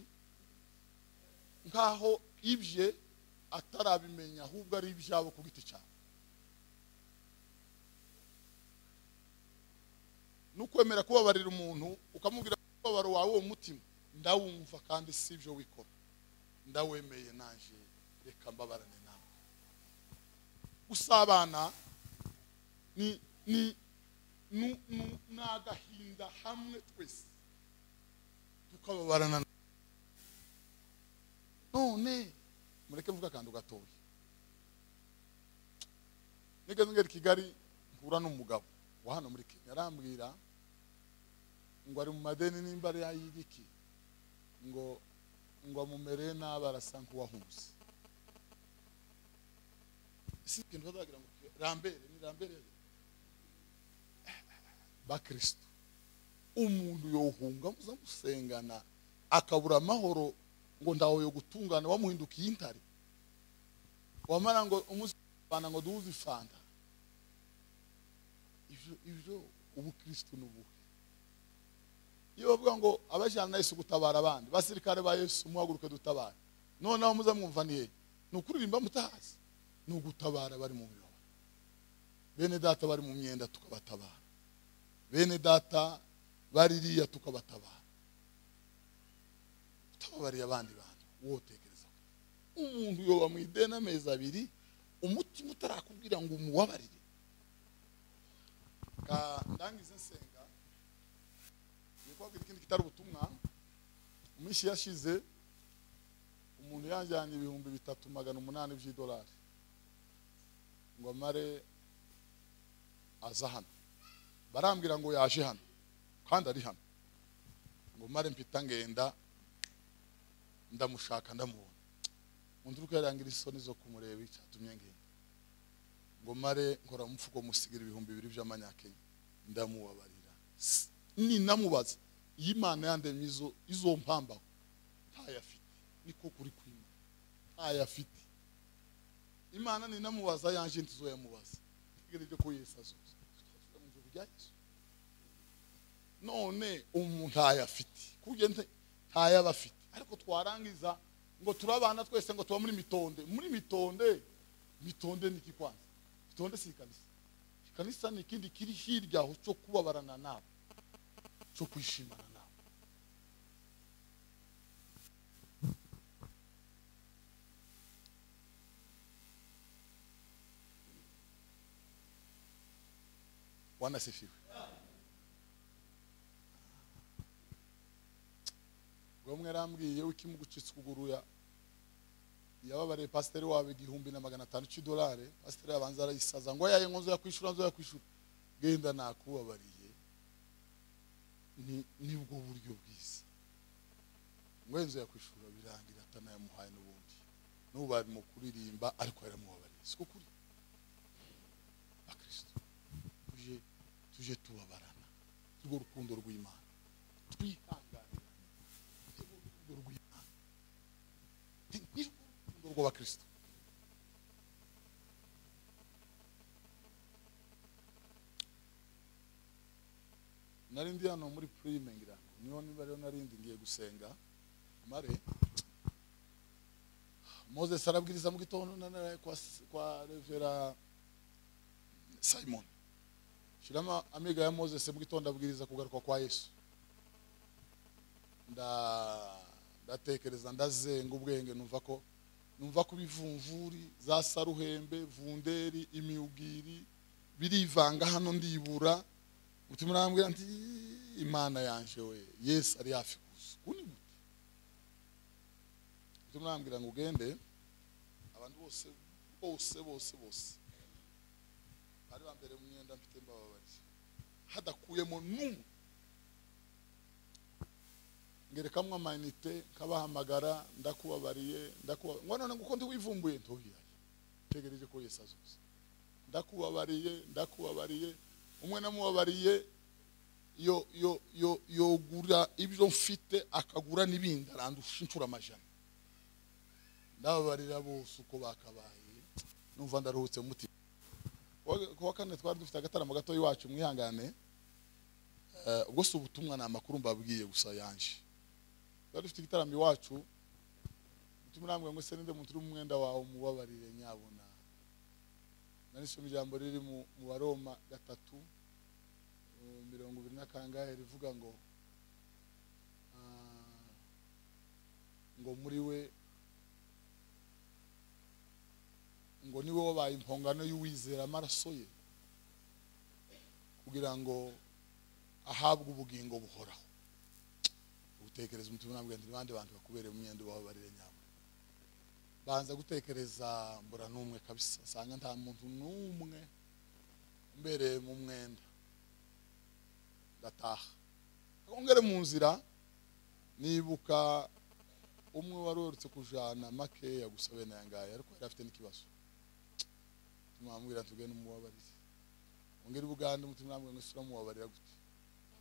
nkaho ibye atarabimenya ahubwo ari ibyabo ku giti cyawe. Nukwemera kubabarira umuntu ukamubwira kubabaro wawe uwo mutima ndawumva kandi si ibyo wikora, ndawemeye nanje reka mbabarane nawe. Usabana ni n'agahinda hamwe twese tukababarana. None mureke mvuga akantu gatoya. Nigeze ngera Kigali mpura n'umugabo wa hano muri Kenya arambwira ngo ari mu madeni n'imbare y'igiki ngo amumere nabi arasa nk'uwahunze. Isi kintu bazagira ngo rambere bakristo umuntu yohunga muzamusengana akabura amahoro ngo ndaho yo gutungana wamuhindukiye intare wamara ngo umusabana ngo duhuze ifanta. Ivyo ubukristo n'ubuhe? Iyo bavuga ngo abajana na Yesu gutabara abandi basirikare ba Yesu muhaguruke dutabara, none aho muza mwumva ni he? Nukuririmba mutahazi, nugutabara bari mu myobo. Bene data bari mu myenda tukabatabara, bene data baririya tukabatabara. Utababariye abandi bantu wotekereza umuntu yo bamwidena amezi abiri umutima utarakubwira ngo umuwabarire. Ndangize nsenga nikwagira ikindi kitari ubutumwa. Umunsi yashize umuntu yanjyanye $3,800 by'idolari ngo amare aza hano. Barambwira ngo yaje hano kandi ari hano, ngo mare mpita ngenda ndamushaka ndamubona. Munduruka yarangira isoni zo kumureba icyatumye ngenda. Ngo mare nkora umufuko musigira $2,000 by'amanyakenya ndamubabarira. Ni namubaza Imana yandemye izo mpamba ntayafite, niko kuri kwima ntayafite. Imana ni namubaza yanje ntizo yamubaza tegereje ko Yesu azoza mu ijuru rya Yesu. None umuntu ntayafite kuje ntayabafite, ariko twarangiza ngo turabana twese ngo tuba muri mitonde. Muri mitonde ni kikwanza. Mitonde si kanisa. Kanisa ni kindi kiri hirya aho cyo kubabarana nabo, cyo kwishimana nabo. Bwana asifiwe. Gomwe arambwiye wikimugucitse ukuguru yababare pasiteri wawe $1,500 $500. Pasiteri abanza arayisaza ngo yaye nzo yakwishura genda nakubabariye. Nibwo buryo bwiza. Ngwenzo yakwishura birangira atanayamuhaye n'ubundi. Nubu ari mu kuririmba ariko yaramubabariye. Siko kuri Kristo. Tuje tubabarana. Tugo rukundo rw'Imana. Twihangane. Tugo rukundo rw'Imana. Rwa Kristo. Narindi hano muri prime ngira niho niba rero narindi ngiye gusenga mare Moses arabwiriza mu gitondo kwa Revera Simon. Shirama amiga ya Moses mu gitondo abwiriza kugaruka kwa Yesu. Ndatekereza ndazenga ubwenge numva ko bivumvuri za saruhembe vunderi imiugiri birivanga hano ndibura mutima nambwe nti Imana yanje we Yesu ari hafi kuza kuni muti mutima nambwira ngo ugende abantu bose bari bambere mu myenda mfite mbababari hadakuyemo numwe ngerekamwe amayinite kabahamagara ndakubabariye ngo none nguko ndi wivumbuye ntohiye tegereje ko Yesu azuza ndakubabariye umwe namubabariye yo gura ibyo mfite akagura nibindi arandusha inshuro amajana ndababarira bose uko bakabaye numva ndaruhutse mutima. Kuwa kane twari dufite agataramo gato iwacu mwihangane ubwo se ubutumwa na makuru mbabwiye gusa yanje. Twari dufite igitaramo iwacu mutima namwe ngo se ninde muntu uri mu mwenda wawe mubabarire nyabona. Narisoma ijambo riri mu Baroma 3:20 rivuga ngo muri we ngo niwe wabaye impongano y'uwizera amaraso ye kugira ngo ahabwe ubugingo buhoraho. Gutekereza umutima nabwo ndi bande bantu bakubere mu myenda bababarire nyabo. Banza gutekereza mbura numwe kabisa sanga nta muntu numwe mbere mu mwenda. Ndataha akongere mu nzira nibuka umwe warorutse kujana makeya gusabe na yangaye ariko yari afite n'ikibazo. Tumwambwira tugene umubabarire ongera Buganda umutima namwe ngisura mubabarira gute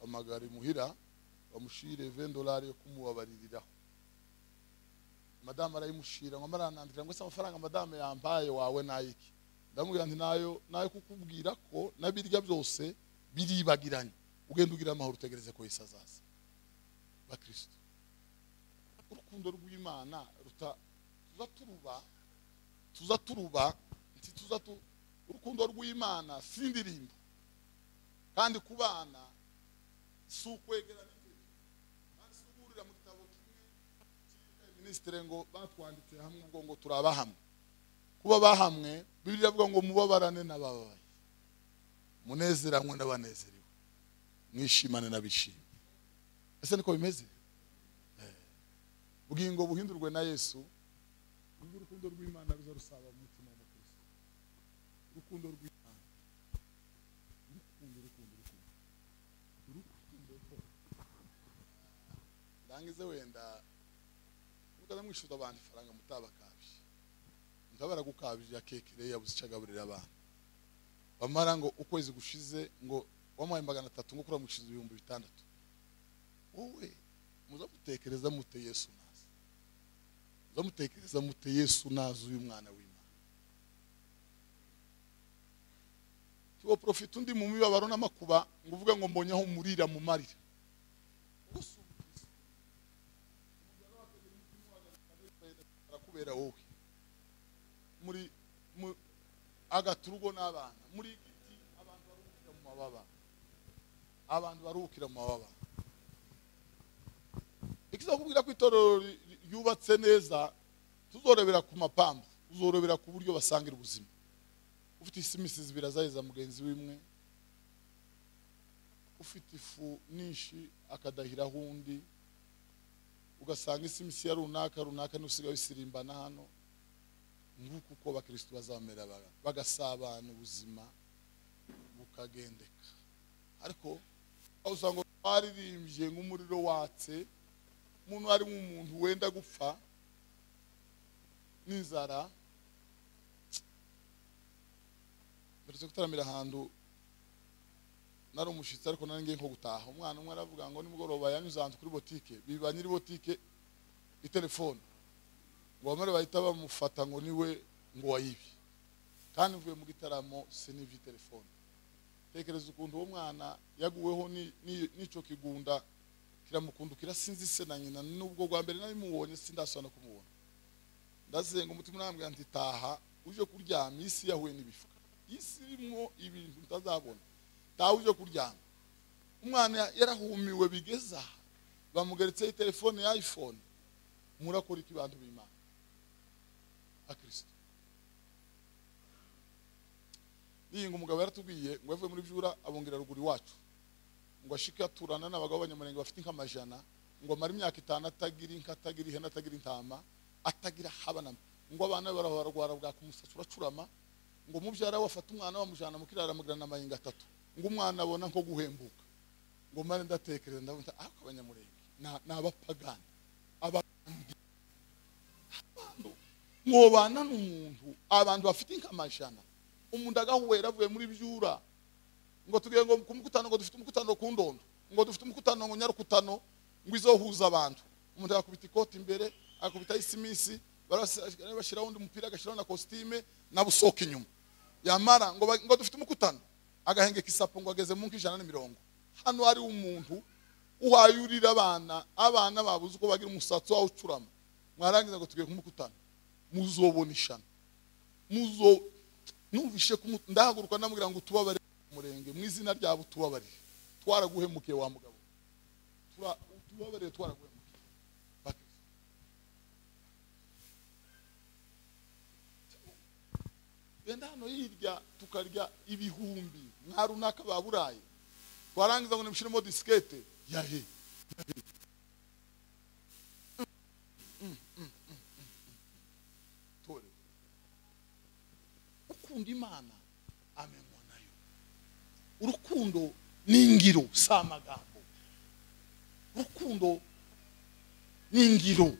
amagari muhira bamushire $20 yo kumubabaririraho. Madame arayimushira ngo maranandira ngo se amafaranga madame yampaye wawe nayiki. Ndamubwira nti nayo kukubwira ko nabirya byose biribagiranye ugenda ugira amahoro utegereze ko Yesu azaza. Ba Kristo urukundo rw'Imana tuzaturuba urukundo rw'Imana sindirimbo kandi kubana sukwegerana kandi sugurira mu gitabo kimwe ministre ngo batwanditse hamwe ngo turabahamwe kuba bahamwe Bibiliya avuga ngo mubabarane n'ababaye munezeranywe n'abanezerewe mwishimane n'abishimye. Ese niko bimeze ubugingo buhindurwe na Yesu. Urukundo rw'Imana ruzarusaba mu mutima wa Kristo. Urukundo rw'Imana ndangize wenda mukaza mwishuza abantu faranga mutabakabije ndabara gukabije akekere yabuze cagaburira abantu bamara ngo ukwezi gushize ngo wamuhaye 300 ngo kura mushize 6,000. Wowe muzamutekereza mute Yesu nazi muzamutekereza mute Yesu nazi uyu mwana w'Imana tiwo profite undi mu mibabaro n'amakuba ngo uvuga ngo mbonyaho murira mu marira. kubera wowe muri agaturugo n'abana muri igiti abantu baruhukira mu mababa ikizakubwira ko itorero yubatse neza tuzorebera ku mapambo uzorebera ku buryo basangira ubuzima ufite isimisi zibira zaheza mugenzi w'imwe ufite ifu nyinshi akadahiraho undi ugasanga isimisi ya runaka n'usigaye isirimbana hano nguko uko abakristo bazamera bagasabana ubuzima bukagendeka ariko aho usanga baririmbye nk'umuriro watse umuntu ari umuntu wenda gupfa n'inzara ndetse kutaramira ahantu nari umushitsi ariko nari ngiye nko gutaha umwana umwe aravuga ngo nimugoroba yanyuze ahantu kuri botike biba nyiri botike itelefone ngo bamare bahita bamufata ngo niwe ngo wayibi kandi mvuye mu gitaramo sinivi telefone tekereza ukuntu uwo mwana yaguweho n'ico kigunda kiramukundukira sinzi se na nyina nubwo gwa mbere nari mubonye sindasana kumubona ndazenga umutima nambwe anti taha uje kuryama isi yahuye n'ibifuka isi irimo ibintu utazabona taha uje kuryama umwana yarahumiwe bigeza bamugeretse telefone ya iPhone murakora ikibantu b'Imana akristo ningo umugabo yaratubwiye ngo avuye muri byura abongera ruguri wacu ngo ashika turana n'abagabo b'abanyamurenge bafite inkamajana ngo mari imyaka 5 atagira inka atagira ihene atagira intama atagira habana ngo abana bararwara bwa kumusatsi uracurama ngo mubyara wafata umwana wamujana mu kirara mugirana amayinga 3 ngo umwana abona nko guhembuka ngo mare ndatekereza ndabona abanyamurenge n'abapagani abandi mwobana n'umuntu abantu bafite inkamajana umuntu agahuwera avuye muri byura ngo tugiye ngo kumukutano ngo dufite umukutano ku ndondo ngo dufite umukutano ngo nyarukutano ngo izohuza abantu umuntu yakubita ikoti imbere akubita isimisi barashiraho undi mupira agashiraho na costume na busoka inyuma yamara ngo dufite umukutano agahenge kisapo ngo ageze mu 120 hano ari umuntu uhayurira abana babuze uko bagira umusatsi wawo ucurama mwarangiza ngo tugiye kumukutano muzobonishana numvishe ndahaguruka namubwira ngo tubabare murenge mu izina ryabo tubabarire twaraguhemukiye wa mugabo tubabarire twaraguhemukiye benda hano hirya tukarya ibihumbi nka runaka baburaye twarangiza ngo nimushiremo diskete yahe ukunda Imana amenywa nayo urukundo n'ingiro samagambo urukundo n'ingiro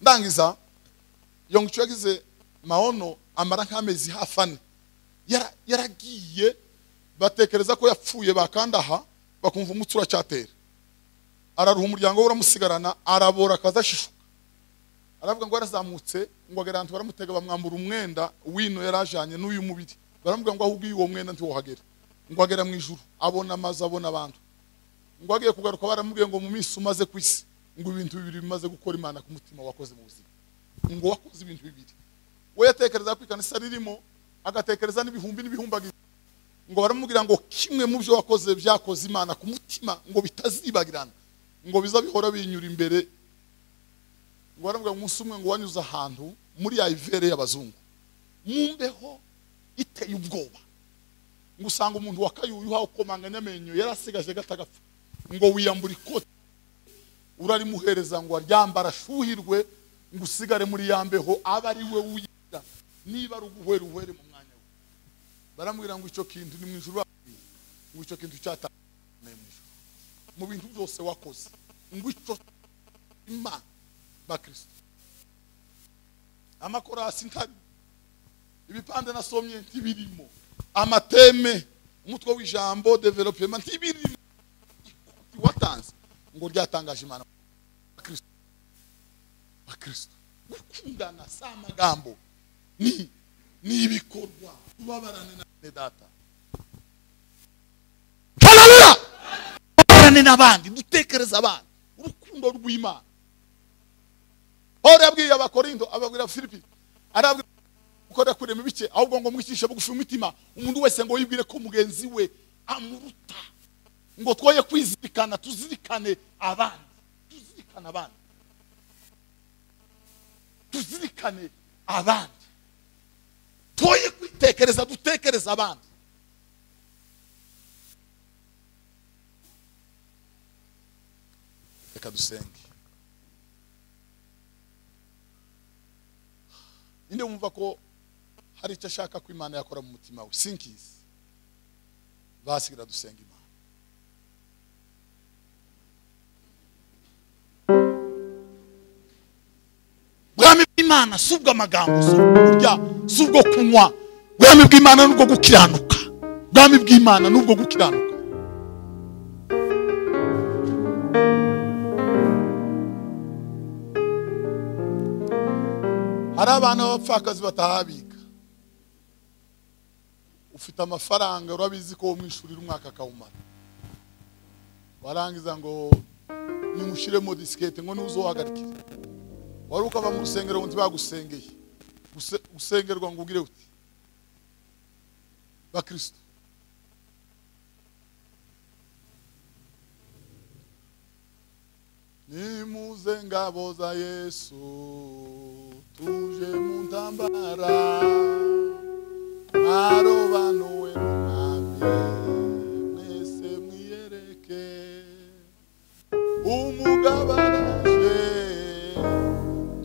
ndangiza yongo cyagize maono amara nk'amezi hafane yaragiye batekereza ko yapfuye bakandaha bakumva umutsura cyatera araruha umuryango we uramusigarana arabora akazashishuka aravuga ngo arazamutse ngo agerantu baramutega bamwambura umwenda wino yarajanye n'uyu mubiri baramubwira ngo ahubwo uwo mwenda nti wohagera ngo agera mu ijuru abona amazi abona abantu ngo agiye kugaruka baramubwiye ngo mu minsi umaze ku isi ngo ibintu bibiri bimaze gukora Imana ku mutima wakoze mu buzima ngo wakoze ibintu bibiri we yatekereza ko ikanisa ririmo agatekereza n'ibihumbi n'ibihumbagiza ngo baramubwira ngo kimwe mu byo wakoze byakoze Imana ku mutima ngo bitazibagirana ngo biza bihora binyura imbere ngo baramubwira umunsi umwe ngo wanyuze ahantu muri ya ivere y'abazungu mumbeho iteye ubwoba ngo usanga umuntu wakayuha ukomanganya amenyo yarasigaje gatagapfa ngo wiyambura ikoti urari muhereza ngo aryambara shuhirwe ngo usigare muri yambeho aba ari we uyira niba ruguhwera uhwere mu mwanya we baramubwira ngo icyo kintu ni mu ijuru ngo icyo kintu cyatanaye mu ijuru mu bintu byose wakoze ngo icyo Imana bakristo amakorasi ntari ibipande nasomye ntibirimo amateme umutwe w'ijambo development ntibirimo watanze ngo ryatangaje Imana bakristo gukundana samagambo ni ibikorwa tubabarane na data haleluya tubabarane n'abandi dutekereza abandi urukundo rw'Imana Paul yabwiye abakorinto ababwira Filipi arabwira ukora kurema ibice ahubwo ngo mwicishe bugufi umutima umuntu wese ngo yibwire ko mugenzi we amuruta ngo twoye kwizirikana tuzirikane abandi tuzirikane abandi twoye kwitekereza dutekereza abandi. Reka dusenge. Inde wumva ko hari icyo ashaka ko Imana yakora mu mutima we sinkizi basigira dusenga Imana. Bwami bw'Imana subwo amagambo subwo subwo kunywa. Bwami bw'Imana nubwo gukiranuka. Bwami bw'Imana nubwo gukiranuka. Hari abana b'abapfakazi batahabika. Ufite amafaranga urabizi ko umwishurira umwaka akawumara. Warangiza ngo nimushiremo diskete ngo nuzohagarikira. Wari ukava mu rusengero ngo ntibagusengeye. Gusengerwa ngo ugire uti ba Kristo. Nimuze ngabo za Yesu tuje mu ntambara marobanuwe n'umwami mwese mwiyereke umugabaraje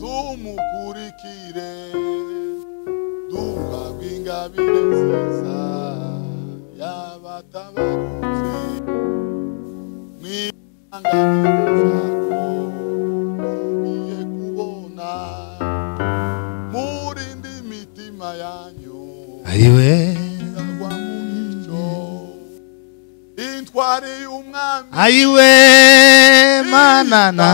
tumukurikire duhabwe ingabire nziza y'abatabarutse mwihanganire ayiwe ayiwe manana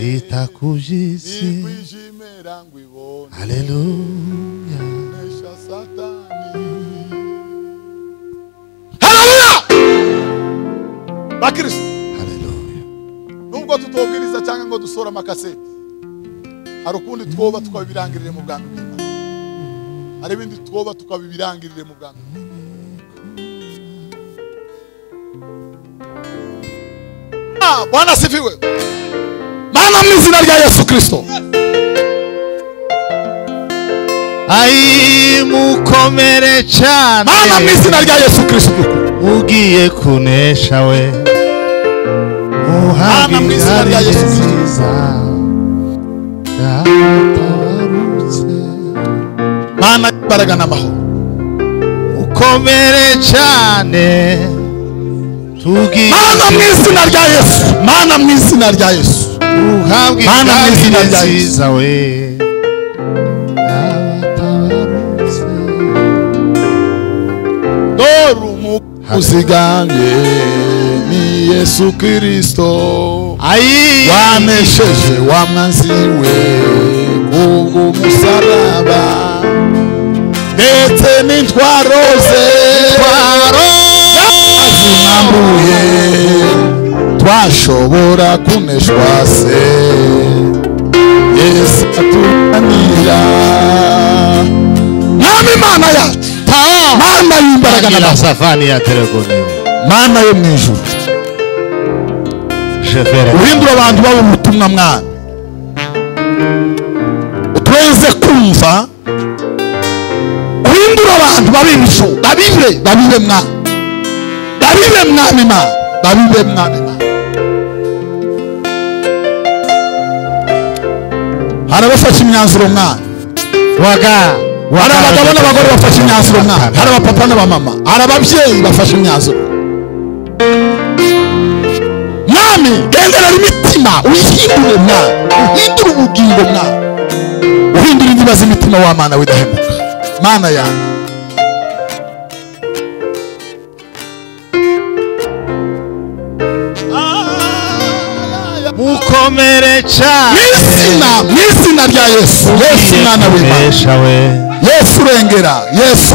itakujisi haleluya bakristo haleluya. nubwo tutobwiriza cyangwa ngo dusora amakaseti hari ukundi twoba tukabirangirire mu bwami bw'Imana. Hari ibindi twoba tukabibirangirire mu bwami. Bwana sifiwe. Mana mu izina rya Yesu Kristo. Ai mukomere cyane. Mana mu izina rya Yesu Kristo. Ugiye kunesha we. Mana mu izina rya Yesu Kristo. Mana imbaraga n'amahoro. Ukomere cyane. Tugiye. Mana mu izina rya Yesu. Mana mu izina rya Yesu. Uhabwe Mana mu izina rya Yesu we. Doru muzigamye ni Yesu Kristo. Ai wanesheje wamwanziwe kubw'umusaraba ndetse n'intwaro ze azimambuye twashobora kuneshwa se Yesu aturanira. Mwami Mana yacu Mana y'imbaraga na safani ya telegoni Mana yo mwijuru uhindura abantu babo ubutumwa mwana utweze kumva uhindura abantu babibisho babibe mwana hari abafashe imyanzuro mwana hari abagabo n'abagore bafashe imyanzuro mwana hari abapapa n'abamama hari ababyeyi bafashe imyanzuro. Mwami gendera imitima uyihindure mwana uhindure ubugingo mwana uhindure indibaza imitima wa Mana widahemuka Mana yanjye. mukomere cyane mu izina rya Yesu. Yesu Mwana w'Imana. Yesu urengera. Yesu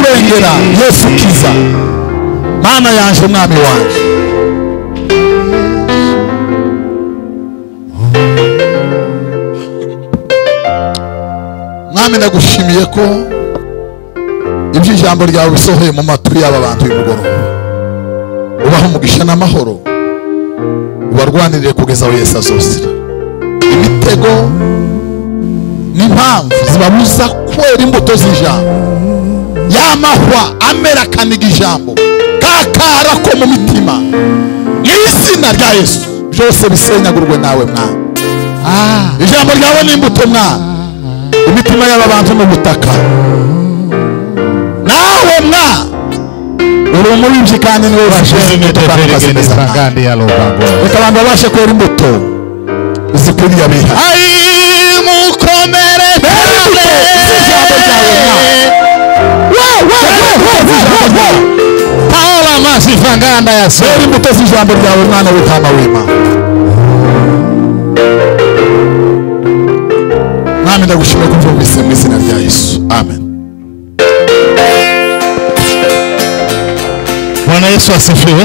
urengera. Yesu kiza Mana yanje mwami wanje. mwami ndagushimiye ko ibyo ijambo ryawe bisohoye mu matwi y'aba bantu y'umugoroba. Ubaha umugisha n'amahoro, ubarwanirire kugeza aho Yesu azozira. Imitego n'impamvu zibabuza kwera imbuto z'ijambo, y'amahwa amera akaniga ijambo, kakara ko mu mitima, mu izina rya Yesu byose bisenyagurwe nawe mwana. Ijambo ryawe ni imbuto mwana, imitima y'aba bantu mu butaka. Nawe mwana uri umuririmbyi kandi niwe ubashe imbuto kandi ukazimeza mwana. Reka abantu babashe kwera imbuto zikwiriye abiha. Mukomere ijambo ryawe mwana. Paola masifanganda ya Kwera imbuto z'ijambo ryawe mwana w'intama w'Imana. Mwami ndagushimiye ko mvumvise mu izina rya Yesu. Amen. Bwana Yesu asifiwe.